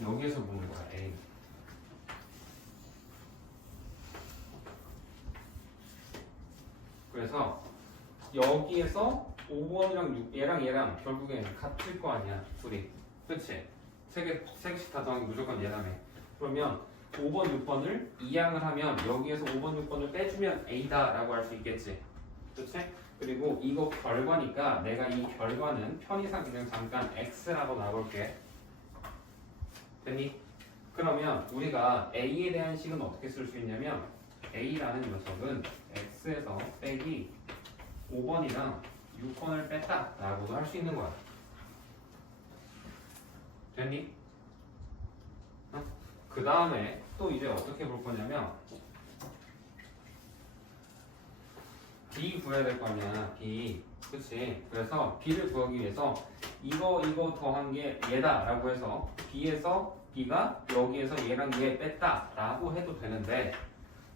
여기에서 보는 거야. A. 그래서 여기에서 5번이랑 6, 얘랑 결국엔 같을 거 아니야. 둘이. 그치? 세 개씩 다 더하기 무조건 얘라며. 그러면 5번, 6번을 이항을 하면 여기에서 5번, 6번을 빼주면 A다 라고 할 수 있겠지. 그치? 그리고 이거 결과니까 내가 이 결과는 편의상 그냥 잠깐 X라고 놔볼게. 됐니? 그러면 우리가 A에 대한 식은 어떻게 쓸 수 있냐면 A라는 녀석은 X에서 빼기 5번이랑 6번을 뺐다 라고도 할 수 있는 거야. 됐니? 그 다음에 또 이제 어떻게 볼 거냐면 B 구해야 될 거 아니야. B. 그치? 그래서 B를 구하기 위해서 이거 더한 게 얘다 라고 해서 B에서 B가 여기에서 얘랑 얘 뺐다 라고 해도 되는데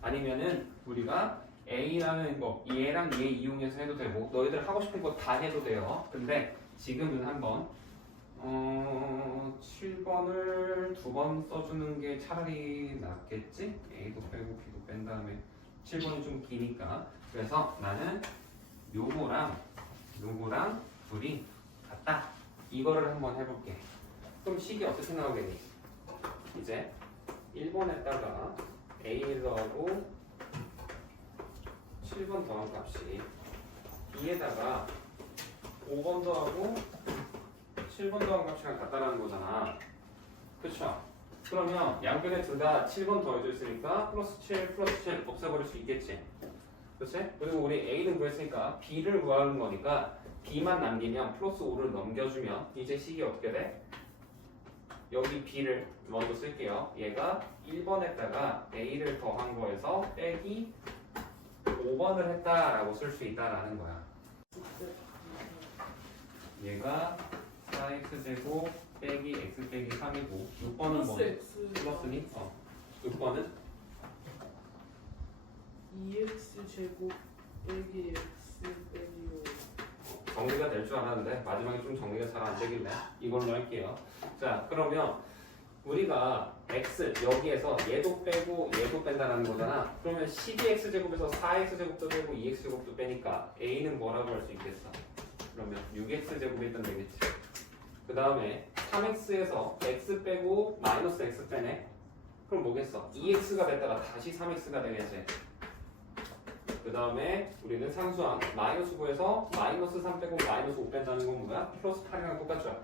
아니면은 우리가 A라는 거 얘랑 얘 이용해서 해도 되고 너희들 하고 싶은 거 다 해도 돼요. 근데 지금은 한번 7번을 두 번 써주는 게 차라리 낫겠지? A도 빼고 B도 뺀 다음에 7번이 좀 기니까 그래서 나는 요거랑 둘이 같다. 이거를 한번 해볼게. 그럼 식이 어떻게 나오겠니? 이제 1번에다가 A를 더하고 7번 더한 값이 B에다가 5번 더하고 7번 더한 값이랑 같다라는 거잖아. 그쵸? 그러면 양변에 둘 다 7번 더해져 있으니까 플러스 7 없애버릴 수 있겠지. 그치? 그리고 우리 A는 구했으니까 B를 구하는 거니까 B만 남기면 플러스 5를 넘겨주면 이제 식이 어떻게 돼? 여기 B를 먼저 쓸게요. 얘가 1번에다가 A를 더한 거에서 빼기 5번을 했다라고 쓸 수 있다라는 거야. 얘가 4x제곱 빼기 x 빼기 3이고 6번은 뭐? 플러스니? 6번은? 2x 제곱 빼기 x 빼기 5. 정리가 될 줄 알았는데 마지막에 좀 정리가 잘 안 되길래 이걸로 할게요. 자, 그러면 우리가 x 여기에서 얘도 빼고 얘도 뺀다라는 거잖아. 그러면 12x제곱에서 4x제곱도 빼고 2x제곱도 빼니까 a는 뭐라고 할 수 있겠어? 그러면 6x제곱이 일단 되겠지. 그 다음에 3x에서 x 빼고 마이너스 x 빼네. 그럼 뭐겠어? 2x가 됐다가 다시 3x가 되겠지. 그 다음에 우리는 상수항 마이너스 9에서 마이너스 3 빼고 마이너스 5 뺀다는 건 뭐야? 플러스 8이랑 똑같죠?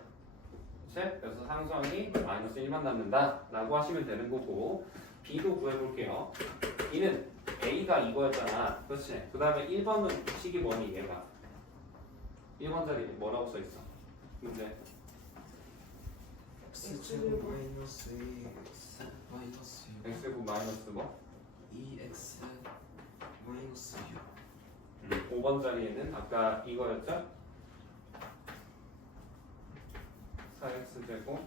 그치? 그래서 상수항이 마이너스 1만 남는다 라고 하시면 되는 거고 B도 구해볼게요. B는 A가 이거였잖아. 그렇지? 그 다음에 1번은 식이 뭐니 얘가? 1번 자리에 뭐라고 써있어? 문제 x 제곱 마이너스 2x 마이너스 6 X제곱 마이너스 뭐? 2x 마이너스 6 5번 자리에는 아까 이거였죠? 4x제곱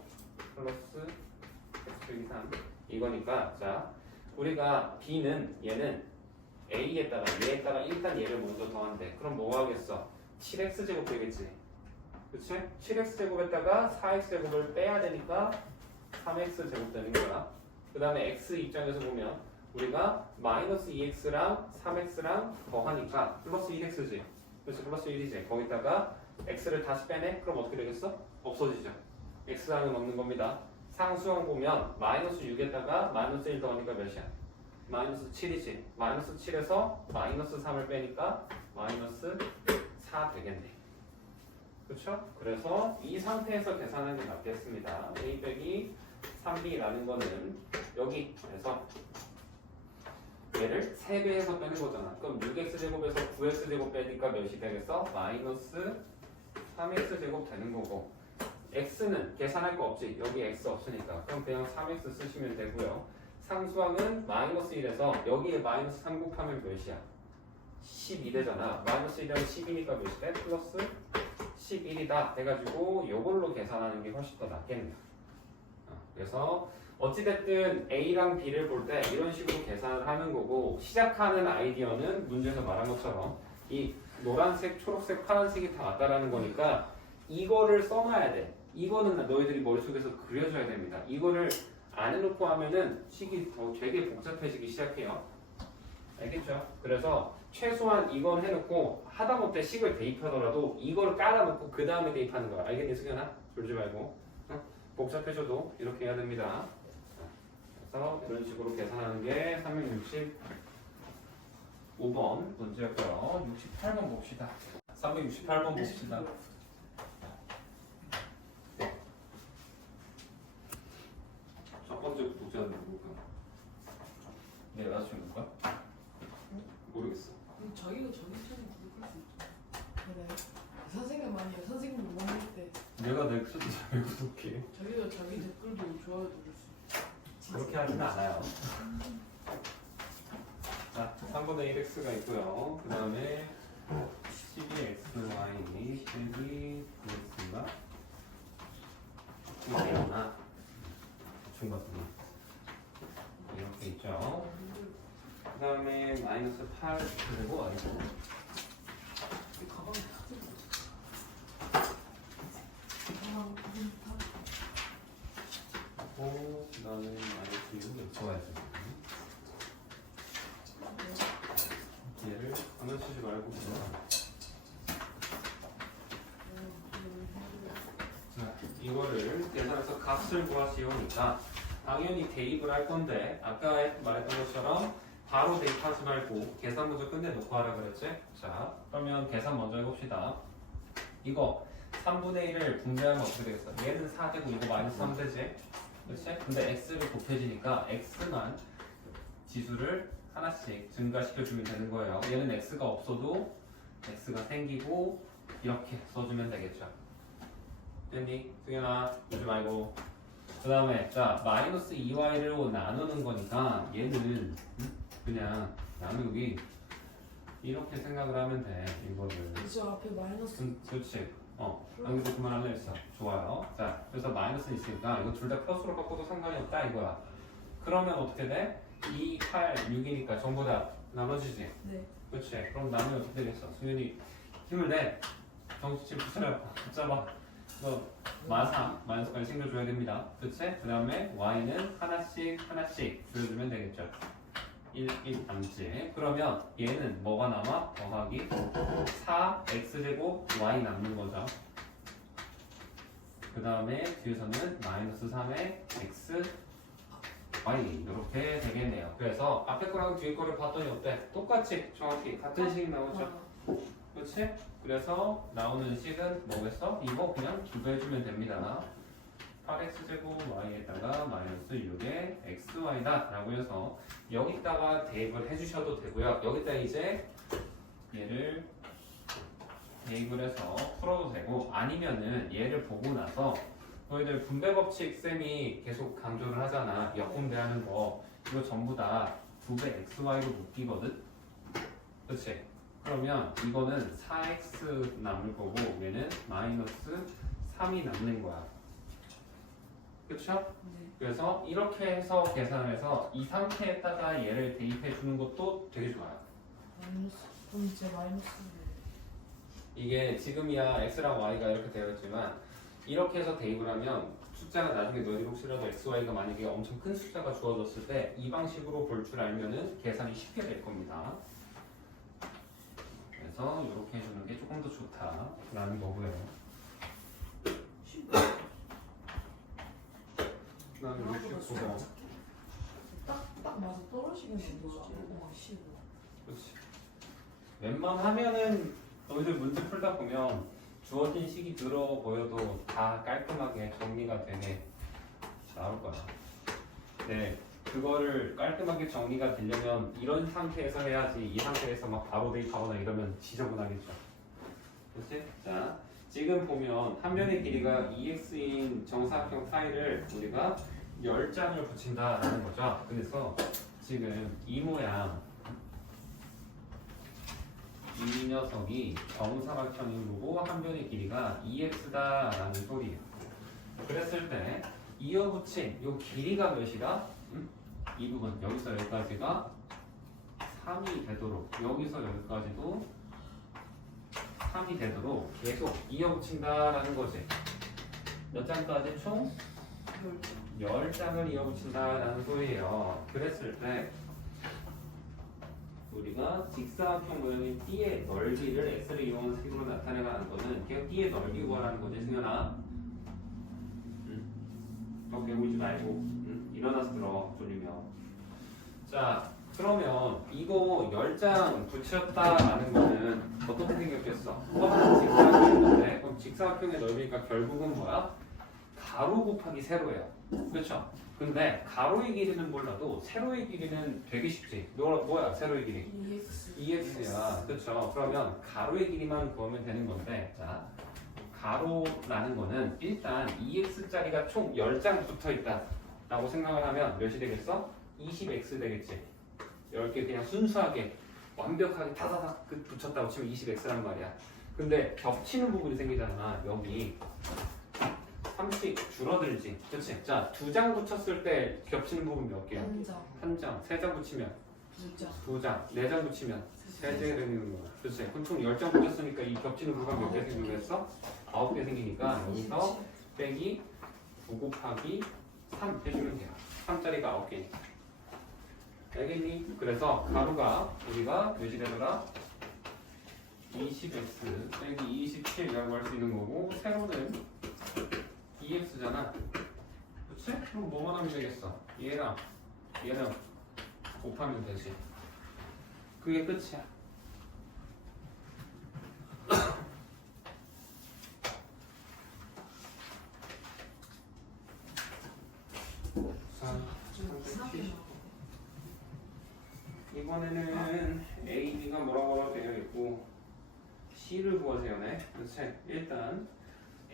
플러스 x 빼기 3 이거니까 자 우리가 B는 얘는 A에다가 얘에다가 일단 얘를 먼저 더한대. 그럼 뭐 하겠어? 7x제곱 되겠지. 그치? 7x제곱에다가 4x제곱을 빼야 되니까 3x제곱 되는 거야. 그 다음에 x 입장에서 보면 우리가 마이너스 2x랑 3x랑 더하니까 플러스 1x지. 그래서 플러스 1이지. 거기다가 x를 다시 빼내? 그럼 어떻게 되겠어? 없어지죠. x항은 없는 겁니다. 상수항 보면 마이너스 6에다가 마이너스 1 더하니까 몇이야? 마이너스 7이지. 마이너스 7에서 마이너스 3을 빼니까 마이너스 4 되겠네. 그렇죠? 그래서 이 상태에서 계산하는 게 맞겠습니다. a 빼기 3b라는 거는 여기에서 얘를 3배에서 빼는 거잖아. 그럼 6x제곱에서 9x제곱 빼니까 몇이 되겠어? 마이너스 3x제곱 되는 거고 x는 계산할 거 없지. 여기 x 없으니까. 그럼 그냥 3x 쓰시면 되고요. 상수항은 마이너스 1에서 여기에 마이너스 3 곱하면 몇이야? 12 되잖아. 마이너스 1이면 10이니까 몇이 돼? 플러스 11이다 해가지고 이걸로 계산하는 게 훨씬 더 낫겠네요. 그래서 어찌됐든 A랑 B를 볼 때 이런 식으로 계산을 하는 거고 시작하는 아이디어는 문제에서 말한 것처럼 이 노란색, 초록색, 파란색이 다 맞다라는 거니까 이거를 써놔야 돼. 이거는 너희들이 머릿속에서 그려줘야 됩니다. 이거를 안 해놓고 하면은 식이 더 되게 복잡해지기 시작해요. 알겠죠? 그래서 최소한 이건 해놓고 하다못해 식을 대입하더라도 이걸 깔아놓고 그 다음에 대입하는 거야. 알겠니 승현아? 졸지 말고. 복잡해져도 이렇게 해야 됩니다. 그래서 이런 식으로 계산하는 게 365번 문제였고요. 68번 봅시다. 368번 봅시다. 첫 번째 도전 누구야? 내 여자친구가? 모르겠어. 자기가 자기 편을 구독할 수 있죠. 그래. 선생님 아니에요. 선생님 못 할 때. 내가 내 수도 잘 구독해. 자기가 자기 댓글도 좋아요 누를 수 있죠. 그렇게 하지는 않아요. 자, 3분의 1x가 있고요. 그 다음에 12xy 빼기 9x가 이거나 중간분이 이렇게 있죠. 그 다음에 마이너스 8 그리고 아니고 이 가방에 다 들고 그 다음에 마이너스 6 좋아야죠. 얘를 장난치지 말고 그냥 값을 구하시오니까 당연히 대입을 할 건데 아까 말했던 것처럼 바로 대입하지 말고 계산 먼저 끝내놓고 하라 그랬지? 자, 그러면 계산 먼저 해봅시다. 이거 3분의 1을 분배하면 어떻게 되겠어? 얘는 4되고 이거 마이너스 3 되지? 그렇지? 근데 x를 곱해지니까 x만 지수를 하나씩 증가시켜주면 되는 거예요. 얘는 x가 없어도 x가 생기고 이렇게 써주면 되겠죠. 됐니? 승현아, 보지 말고. 그 다음에 자 마이너스 2y로 나누는 거니까 얘는 그냥 나누기 이렇게 생각을 하면 돼. 이거를. 이제 앞에 마이너스 그렇지. 여기서 그만하려 했어. 좋아요. 자, 그래서 마이너스는 있으니까 이거 둘 다 플러스로 바꿔도 상관이 없다 이거야. 그러면 어떻게 돼? 2, 8, 6이니까 전부 다 나눠지지. 네. 그렇지. 그럼 나누면 어떻게 되겠어? 수현이 힘을 내. 정신 붙여라. 붙잡아. 너 마이너스까지 챙겨줘야 됩니다. 그렇지? 그 다음에 y는 하나씩 줄여주면 되겠죠. 1 남지. 그러면 얘는 뭐가 남아? 더하기 4x제곱 y 남는 거죠. 그 다음에 뒤에서는 마이너스 3의 x y 이렇게 되겠네요. 그래서 앞에 거랑 뒤에 거를 봤더니 어때? 똑같이 정확히 같은 식 나오죠. 그렇지? 그래서 나오는 식은 뭐겠어? 이거 그냥 기부해주면 됩니다. 8x제곱 y에다가 마이너스 6의 xy다 라고 해서 여기다가 대입을 해주셔도 되고요. 여기다 이제 얘를 대입을 해서 풀어도 되고 아니면은 얘를 보고 나서 너희들 분배법칙 쌤이 계속 강조를 하잖아. 역분배하는 거 이거 전부 다 2배 xy로 묶이거든. 그치? 그러면 이거는 4x 남을 거고 얘는 마이너스 3이 남는 거야. 그쵸? 네. 그래서 이렇게 해서 계산을 해서 이 상태에다가 얘를 대입해 주는 것도 되게 좋아요. 마이너스. 그럼 이제 마이너스. 이게 지금이야 x랑 y가 이렇게 되어 있지만 이렇게 해서 대입을 하면 숫자가 나중에 너희들 혹시라도 x, y가 만약에 엄청 큰 숫자가 주어졌을 때 이 방식으로 볼 줄 알면은 계산이 쉽게 될 겁니다. 그래서 이렇게 해주는 게 조금 더 좋다라는 거고요. 그다음에 생각보다 69번. 딱 맞아 떨어지겠네. 뭐야? 와, 씨. 그렇지. 웬만하면은 너희들 문제 풀다 보면 주어진 식이 들어 보여도 다 깔끔하게 정리가 되게 나올 거야. 네, 그거를 깔끔하게 정리가 되려면 이런 상태에서 해야지 이 상태에서 막 바로 대입하거나 이러면 지저분하겠죠. 그렇지? 자, 지금 보면 한 면의 길이가 2x인 정사각형 타일을 우리가 10장을 붙인다라는 거죠. 그래서 지금 이 모양 이 녀석이 정사각형인 거고 한 변의 길이가 2x다라는 소리예요. 그랬을 때 이어붙인 이 길이가 몇이다? 이 부분 여기서 여기까지가 3이 되도록 여기서 여기까지도 3이 되도록 계속 이어붙인다라는 거지. 몇 장까지 총? 10장을 이어붙인다라는 소리예요. 그랬을 때 우리가 직사각형 모형인 D의 넓이를 X를 이용한 식으로 나타내가는 거는 그냥 D의 넓이 구하라는 거지, 승현아. 너 배우지 말고 일어나서 들어, 졸리면. 자, 그러면 이거 10장 붙였다라는 거는 어떻게 생겼겠어? 직사각형인 건데 그럼 직사각형의 넓이가 결국은 뭐야? 가로 곱하기 세로예요. 그렇죠? 근데 가로의 길이는 몰라도 세로의 길이는 되게 쉽지. 뭐야 세로의 길이? 2x야. 그렇죠? 그러면 가로의 길이만 구하면 되는 건데 자 가로라는 거는 일단 2x짜리가 총 10장 붙어있다 라고 생각을 하면 몇이 되겠어? 20x 되겠지. 10개 그냥 순수하게 완벽하게 다다닥 붙였다고 치면 20x란 말이야. 근데 겹치는 부분이 생기잖아. 여기 3씩 줄어들지. 그치? 자, 2장 붙였을 때 겹치는 부분 몇 개야? 한 장. 1장. 3장 붙이면 2장. 2장. 4장 붙이면 3장이 되는 거야. 그치? 그럼 총 10장 붙였으니까 이 겹치는 부분이 몇 개 생기겠어? 9개 생기니까 여기서 빼기 9 곱하기 3 해주면 돼요. 3짜리가 9개니까. 알겠니? 그래서 가루가 우리가 몇이 되더라? 20x 빼기 27이라고 할 수 있는 거고 세로는 2x잖아. 그치? 그럼 뭐만 하면 되겠어? 얘랑 얘랑 곱하면 되지. 그게 끝이야. 좀 이상하게 나와. 이번에는 A, B가 뭐라고 되어 있고 C를 구하세요네. 그렇지? 일단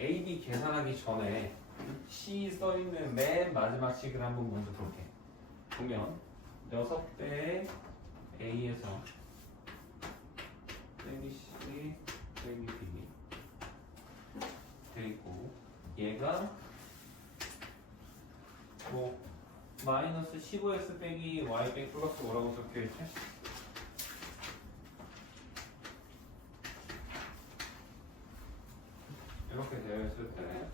A, B 계산하기 전에 C 써있는 맨 마지막 식을 한번 먼저 볼게. 보면 6배의 A에서 빼기 C 빼기 B 돼 있고 얘가 뭐 마이너스 15x 빼기 y 빼기 플러스 뭐라고 적혀있지? 이렇게 되어 있을 때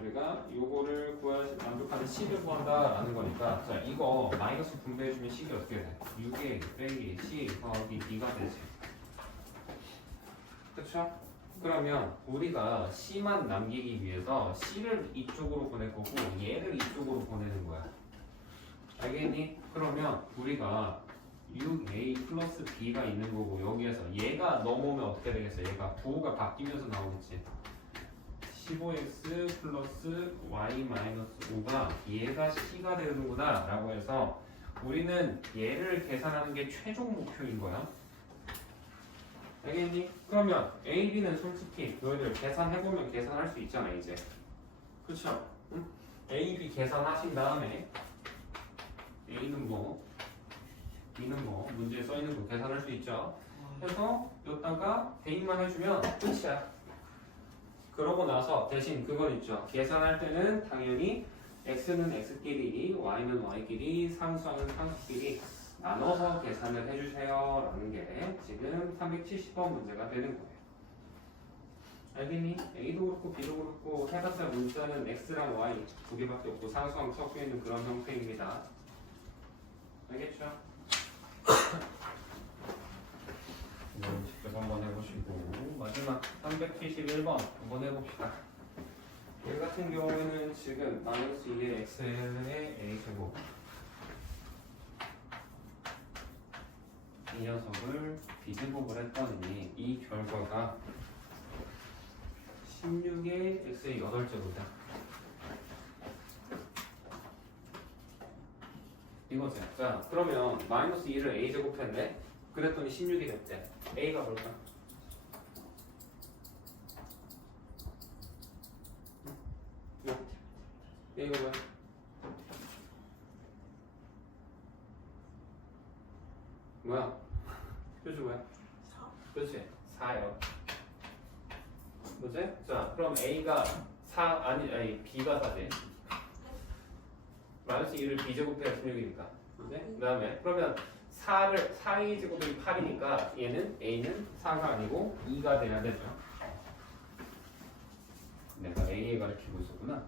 우리가 요거를 만족하는 C를 구한다라는 거니까 자 이거 마이너스 분배해주면 C가 어떻게 돼? 6에 빼기 C 더하기 B가 되지. 그쵸? 그러면 우리가 C만 남기기 위해서 C를 이쪽으로 보낼 거고 얘를 이쪽으로 보내는 거야. 알겠니? 그러면 우리가 6A 플러스 B가 있는 거고 여기에서 얘가 넘어오면 어떻게 되겠어? 얘가 부호가 바뀌면서 나오겠지. 15x 플러스 y 마이너스 5가 얘가 C가 되는구나 라고 해서 우리는 얘를 계산하는 게 최종 목표인 거야. 알겠니? 그러면 A, B는 솔직히 너희들 계산해보면 계산할 수 있잖아 이제. 그쵸? 응? A, B 계산하신 다음에 A는 뭐 B는 뭐 문제에 써있는 거 계산할 수 있죠. 해서 여기다가 대입만 해주면 끝이야. 그러고 나서 대신 그건 있죠. 계산할 때는 당연히 x는 x끼리, y는 y끼리, 상수항은 상수끼리 나눠서 계산을 해주세요 라는 게 지금 370번 문제가 되는 거예요. 알겠니? A도 그렇고 B도 그렇고 해봤자 문자는 x랑 y 두 개밖에 없고 상수항 섞여 있는 그런 형태입니다. 알겠죠? 이건 직접 한번 해보시고 마지막 371번 한번 해봅시다. 얘 같은 경우에는 지금 마이너스 2의 x의 a제곱 이 녀석을 b제곱을 했더니 이 결과가 16의 x의 8제곱이다. 이거지. 자, 그러면 마이너스 2를 a제곱 했네? 그랬더니 16이 됐대. a가 뭘까? a가 뭐야? 뭐야? 표지 뭐야? 4. 그렇지. 4요. 뭐지? 자, 그럼 a가 4, 아니 b가 4지. 마이너스 2를 b제곱해야 16이니까. 그 다음에 그러면 4의 제곱이 8이니까 얘는 a는 4가 아니고 2가 돼야 되죠. 내가 a에 가르치고 있었구나.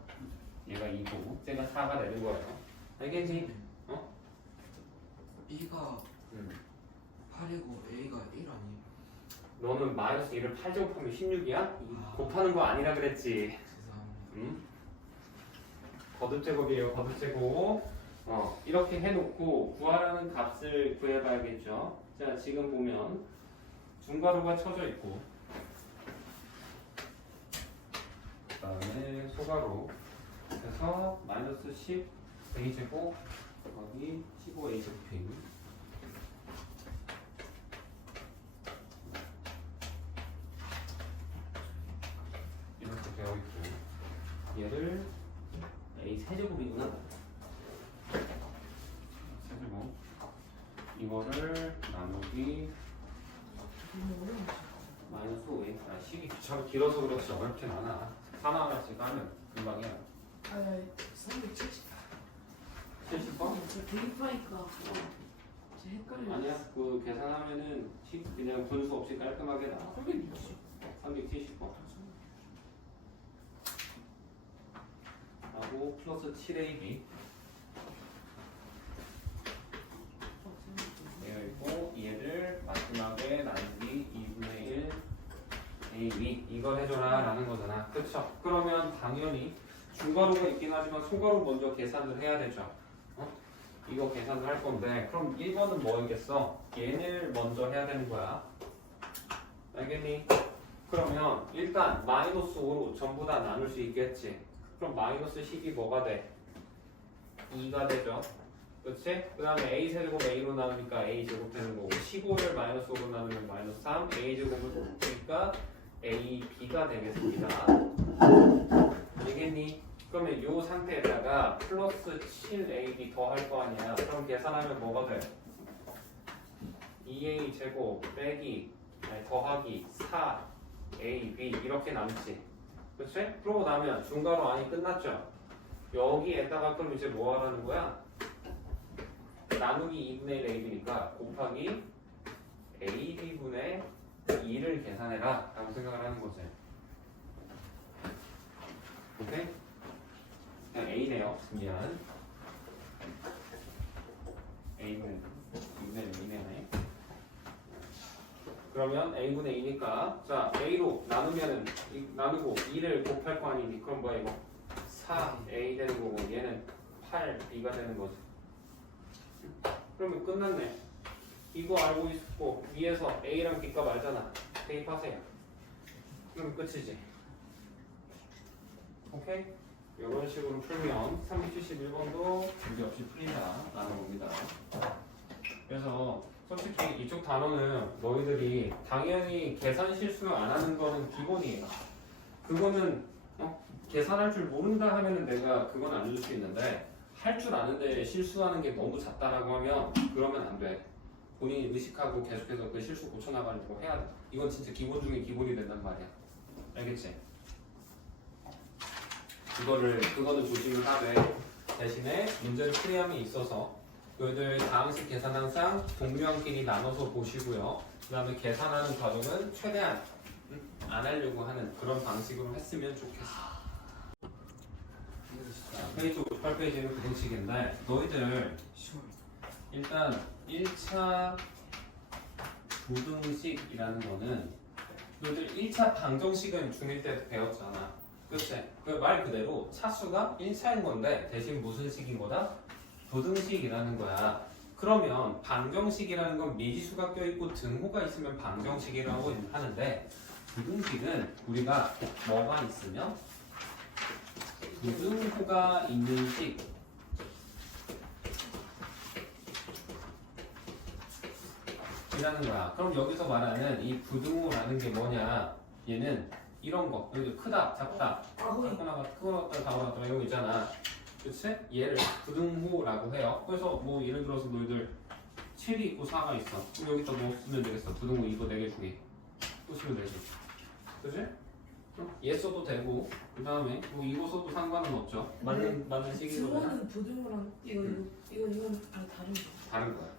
얘가 2고 쟤가 4가 되는 거예요. 알겠지? 어? B가 8이고 A가 1 아니에요? 너는 마이너스 2를 8제곱하면 16이야? 아. 곱하는 거 아니라 그랬지. 죄송합니다. 응? 거듭제곱이에요. 거듭제곱. 이렇게 해놓고 구하라는 값을 구해봐야겠죠. 자, 지금 보면 중괄호가 쳐져 있고 그 다음에 소괄호 그래서 마이너스 10 a제곱 거기 15 a제곱이 이렇게 되어 있고 얘를 a 세제곱이구나. 세제곱 이거를 나누기 너무 어려워. 마이너스 5에 식이 참 길어서 그렇지 어렵진 않아. 하나하나씩 하면 금방 해요. 아, 370. 70번? 저 대입하니까 제 헷갈려. 아니야 그 계산하면은 그냥 분수 없이 깔끔하게 나와. 360. 370번 하고 플러스 7AB 되어 있고 얘를 마지막에 나누기 2분의 1 AB 이걸 해줘라 라는 거잖아. 그쵸? 그러면 당연히 중괄호가 있긴 하지만 소괄호 먼저 계산을 해야 되죠. 이거 계산을 할 건데 그럼 1번은 뭐겠어? 얘를 먼저 해야 되는 거야. 알겠니? 그러면 일단 마이너스 5로 전부 다 나눌 수 있겠지. 그럼 마이너스 10이 뭐가 돼? 2가 되죠. 그치? 그 다음에 a 세제곱 a로 나누니까 a 제곱 되는 거고 15를 마이너스 5로 나누면 마이너스 3 a 제곱을 곱하니까 a b가 되겠습니다. 알겠니? 그러면 이 상태에다가 플러스 7ab 더 할 거 아니야. 그럼 계산하면 뭐가 돼? 2a 제곱 빼기 더하기 4ab 이렇게 남지. 그치? 그러고 나면 중괄호 안이 끝났죠? 여기에다가 그럼 이제 뭐 하라는 거야? 나누기 2분의 1 ab니까 곱하기 ab분의 2를 계산해라 라고 생각을 하는 거지. 오케이? 그냥 a네요. 미안. a분의 2네네. 그러면 a분의 2니까 자 a로 나누면은 나누고 2를 곱할 거 아니니 그럼 뭐야 이거 4a 되는 거고 얘는 8b가 되는 거지. 그러면 끝났네. 이거 알고 있고 위에서 a랑 b값 알잖아. 대입하세요. 그러면 끝이지. 오케이? 이런 식으로 풀면 371번도 문제없이 풀린다라는 겁니다. 그래서 솔직히 이쪽 단어는 너희들이 당연히 계산 실수 안 하는 거는 기본이에요. 그거는 계산할 줄 모른다 하면은 내가 그건 알려줄 수 있는데 할 줄 아는데 실수하는 게 너무 잦다라고 하면 그러면 안 돼. 본인이 의식하고 계속해서 그 실수 고쳐나가려고 해야 돼. 이건 진짜 기본 중에 기본이 된단 말이야. 알겠지? 그거는 조심을 하되 대신에 문제를 풀이함에 있어서 너희들 다항식 계산 항상 동료한끼리 나눠서 보시고요. 그 다음에 계산하는 과정은 최대한 안 하려고 하는 그런 방식으로 했으면 좋겠어. 자, 페이지 58페이지는 그 등식인데 너희들 일단 1차 부등식이라는 거는 너희들 1차 방정식은 중1 때 배웠잖아. 그치? 그 말 그대로 차수가 1차인 건데 대신 무슨 식인 거다? 부등식이라는 거야. 그러면 방정식이라는 건 미지수가 껴있고 등호가 있으면 방정식이라고 하는데 부등식은 우리가 뭐가 있으면 부등호가 있는 식 이라는 거야. 그럼 여기서 말하는 이 부등호라는 게 뭐냐? 얘는 이런 거, 여기 크다, 작다, 작거나 크거나 작거나 이런 거 있잖아. 그치? 얘를 부등호라고 해요. 그래서 뭐 예를 들어서 너희들 7이 있고 4가 있어. 그럼 여기다 뭐 쓰면 되겠어? 부등호 이거 4개 중에 또 쓰면 되지. 그치? 얘 써도 되고 그 다음에 뭐 이거 써도 상관은 없죠. 맞는 식이거든. 등호는 부등호랑 이건 다른 거. 다른 거야.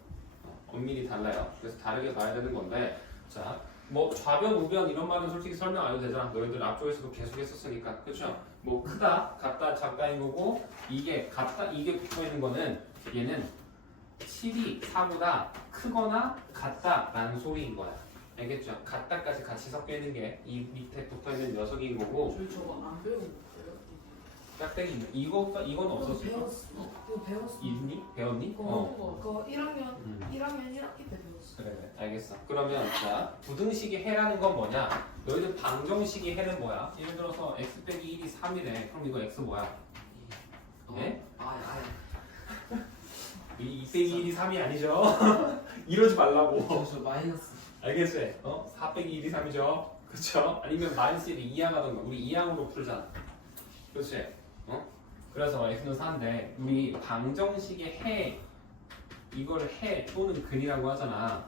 엄밀히 달라요. 그래서 다르게 봐야 되는 건데, 자, 뭐 좌변, 우변 이런 말은 솔직히 설명 안 해도 되잖아. 너희들 앞쪽에서도 계속 했었으니까, 그렇죠? 뭐 크다, 같다, 작다인 거고 이게 같다, 이게 붙어 있는 거는 얘는 7이 4보다 크거나 같다라는 소리인 거야. 알겠죠? 같다까지 같이 섞여 있는 게 이 밑에 붙어 있는 녀석인 거고. 저희 저거 안 배운 거예요? 짝대기 이건 없었어. 이거 배웠어. 있니? 배웠니? 그거 1학년 1학년 1학기 때 배웠어. 그래, 알겠어. 그러면 자, 부등식이 해라는 건 뭐냐? 너희들 방정식이 해는 뭐야? 예를 들어서 x 빼기 1이 3이래. 그럼 이거 x 뭐야? 예? 이 2 빼기 1이 3이 아니죠? 이러지 말라고. 저 마이너스. 알겠지? 4 빼기 1이 3이죠? 그쵸? 아니면 마이너스 1이 2항하던가. 우리 2항으로 풀잖아. 그렇지? 그래서 x는 4인데 우리 방정식의 해 이걸 해 또는 근이라고 하잖아.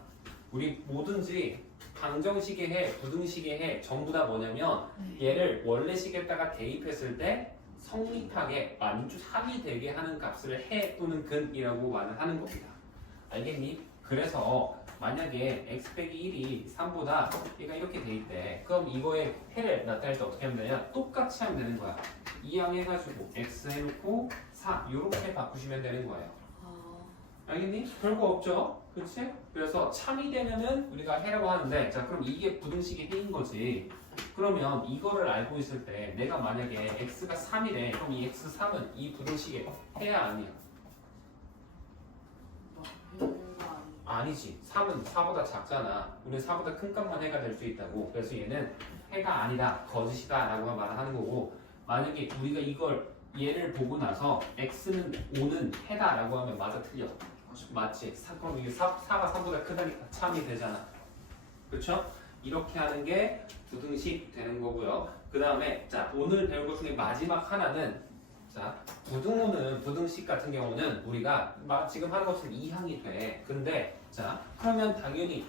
우리 뭐든지 방정식의 해, 부등식의 해 전부 다 뭐냐면 얘를 원래 식에다가 대입했을 때 성립하게 함이 되게 하는 값을 해 또는 근이라고 말을 하는 겁니다. 알겠니? 그래서 만약에 x 빼기 1이 3보다 얘가 이렇게 돼 있대. 그럼 이거의 해를 나타낼 때 어떻게 하면 되냐? 똑같이 하면 되는 거야. 2항 해가지고 x 해놓고 4 이렇게 바꾸시면 되는 거예요. 알겠니? 별거 없죠? 그렇지? 그래서 참이 되면은 우리가 해라고 하는데 자 그럼 이게 부등식의 해인 거지. 그러면 이거를 알고 있을 때 내가 만약에 x가 3이래. 그럼 이 x3은 이 부등식에 해야 아니야? 해가 아니. 아니지. 3은 4보다 작잖아. 우리는 4보다 큰 값만 해가 될 수 있다고. 그래서 얘는 해가 아니다. 거짓이다. 라고 말을 하는 거고 만약에 우리가 이걸 얘를 보고 나서 x는 5는 해다 라고 하면 맞아 틀려? 맞지? 그럼 이게 4가 3보다 크다니까 참이 되잖아. 그렇죠? 이렇게 하는 게 부등식 되는 거고요. 그 다음에 자 오늘 배울 것 중에 마지막 하나는 자 부등호는 부등식 같은 경우는 우리가 지금 하는 것처럼 2항이 돼. 근데 자 그러면 당연히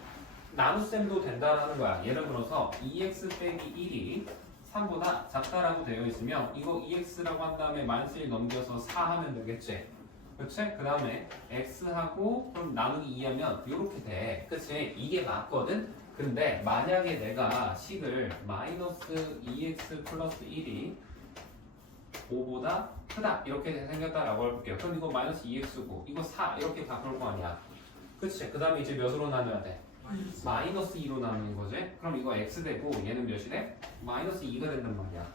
나눗셈도 된다는 거야. 예를 들어서 2x 빼기 1이 3보다 작다라고 되어 있으면 이거 2x라고 한 다음에 마이너스 1 넘겨서 4 하면 되겠지. 그치? 그 다음에 x하고 그럼 나누기 2 하면 이렇게 돼. 그치? 이게 맞거든? 근데 만약에 내가 식을 마이너스 2x 플러스 1이 5보다 크다 이렇게 생겼다라고 해볼게요. 그럼 이거 마이너스 2x고 이거 4 이렇게 바꿀 거 아니야. 그치? 그 다음에 이제 몇으로 나눠야 돼? 마이너스 2로 나누는 거지? 그럼 이거 x 되고 얘는 몇이 돼? 마이너스 2가 된단 말이야.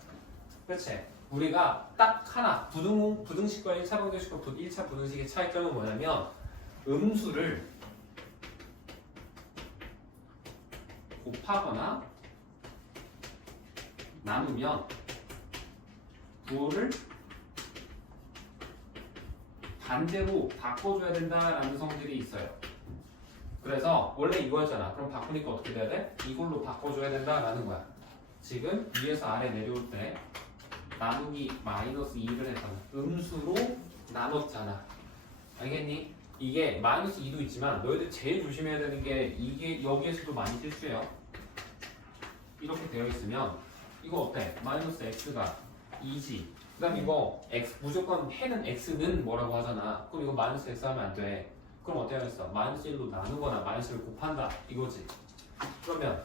그치? 우리가 딱 하나 부등식과 1차 방정식과 1차 부등식의 차이점은 뭐냐면 음수를 곱하거나 나누면 부호를 반대로 바꿔줘야 된다라는 성질이 있어요. 그래서 원래 이거였잖아. 그럼 바꾸니까 어떻게 돼야 돼? 이걸로 바꿔줘야 된다라는 거야. 지금 위에서 아래 내려올 때 나누기 마이너스 2를 했잖아. 음수로 나눴잖아. 알겠니? 이게 마이너스 2도 있지만 너희들 제일 조심해야 되는 게 이게 여기에서도 많이 실수해요. 이렇게 되어 있으면 이거 어때? 마이너스 x가 2지. 그 다음 이거 x 무조건 해는 x는 뭐라고 하잖아. 그럼 이거 마이너스 x 하면 안 돼. 그럼 어떻게 하겠어? 마이너스 1로 나누거나 마이너스 1을 곱한다 이거지. 그러면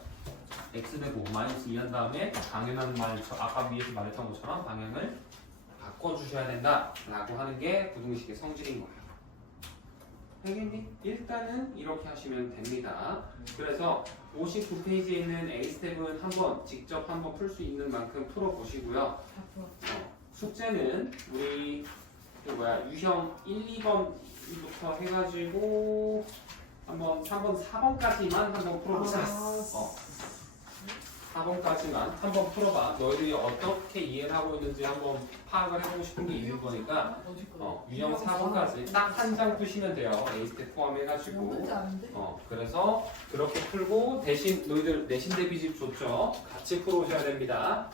x 되고 마이너스 2 한 다음에 당연한 말 아까 위에서 말했던 것처럼 방향을 바꿔주셔야 된다 라고 하는 게 부등식의 성질인 거예요. 알겠니? 일단은 이렇게 하시면 됩니다. 그래서 59페이지에 있는 A스텝은 직접 한번 풀 수 있는 만큼 풀어보시고요. 숙제는 우리 유형 1, 2번부터 해가지고 한번 3번, 4번까지만 한번 풀어보자. 4번까지만 한번 풀어봐. 너희들이 어떻게 이해를 하고 있는지 한번 파악을 해보고 싶은 게 있는 거니까 유형 4번까지 딱 한 장 푸시면 돼요. A스텝 포함해가지고. 뭔지 아는데? 그래서 그렇게 풀고 대신 너희들 내신 대비집 줬죠? 같이 풀어오셔야 됩니다.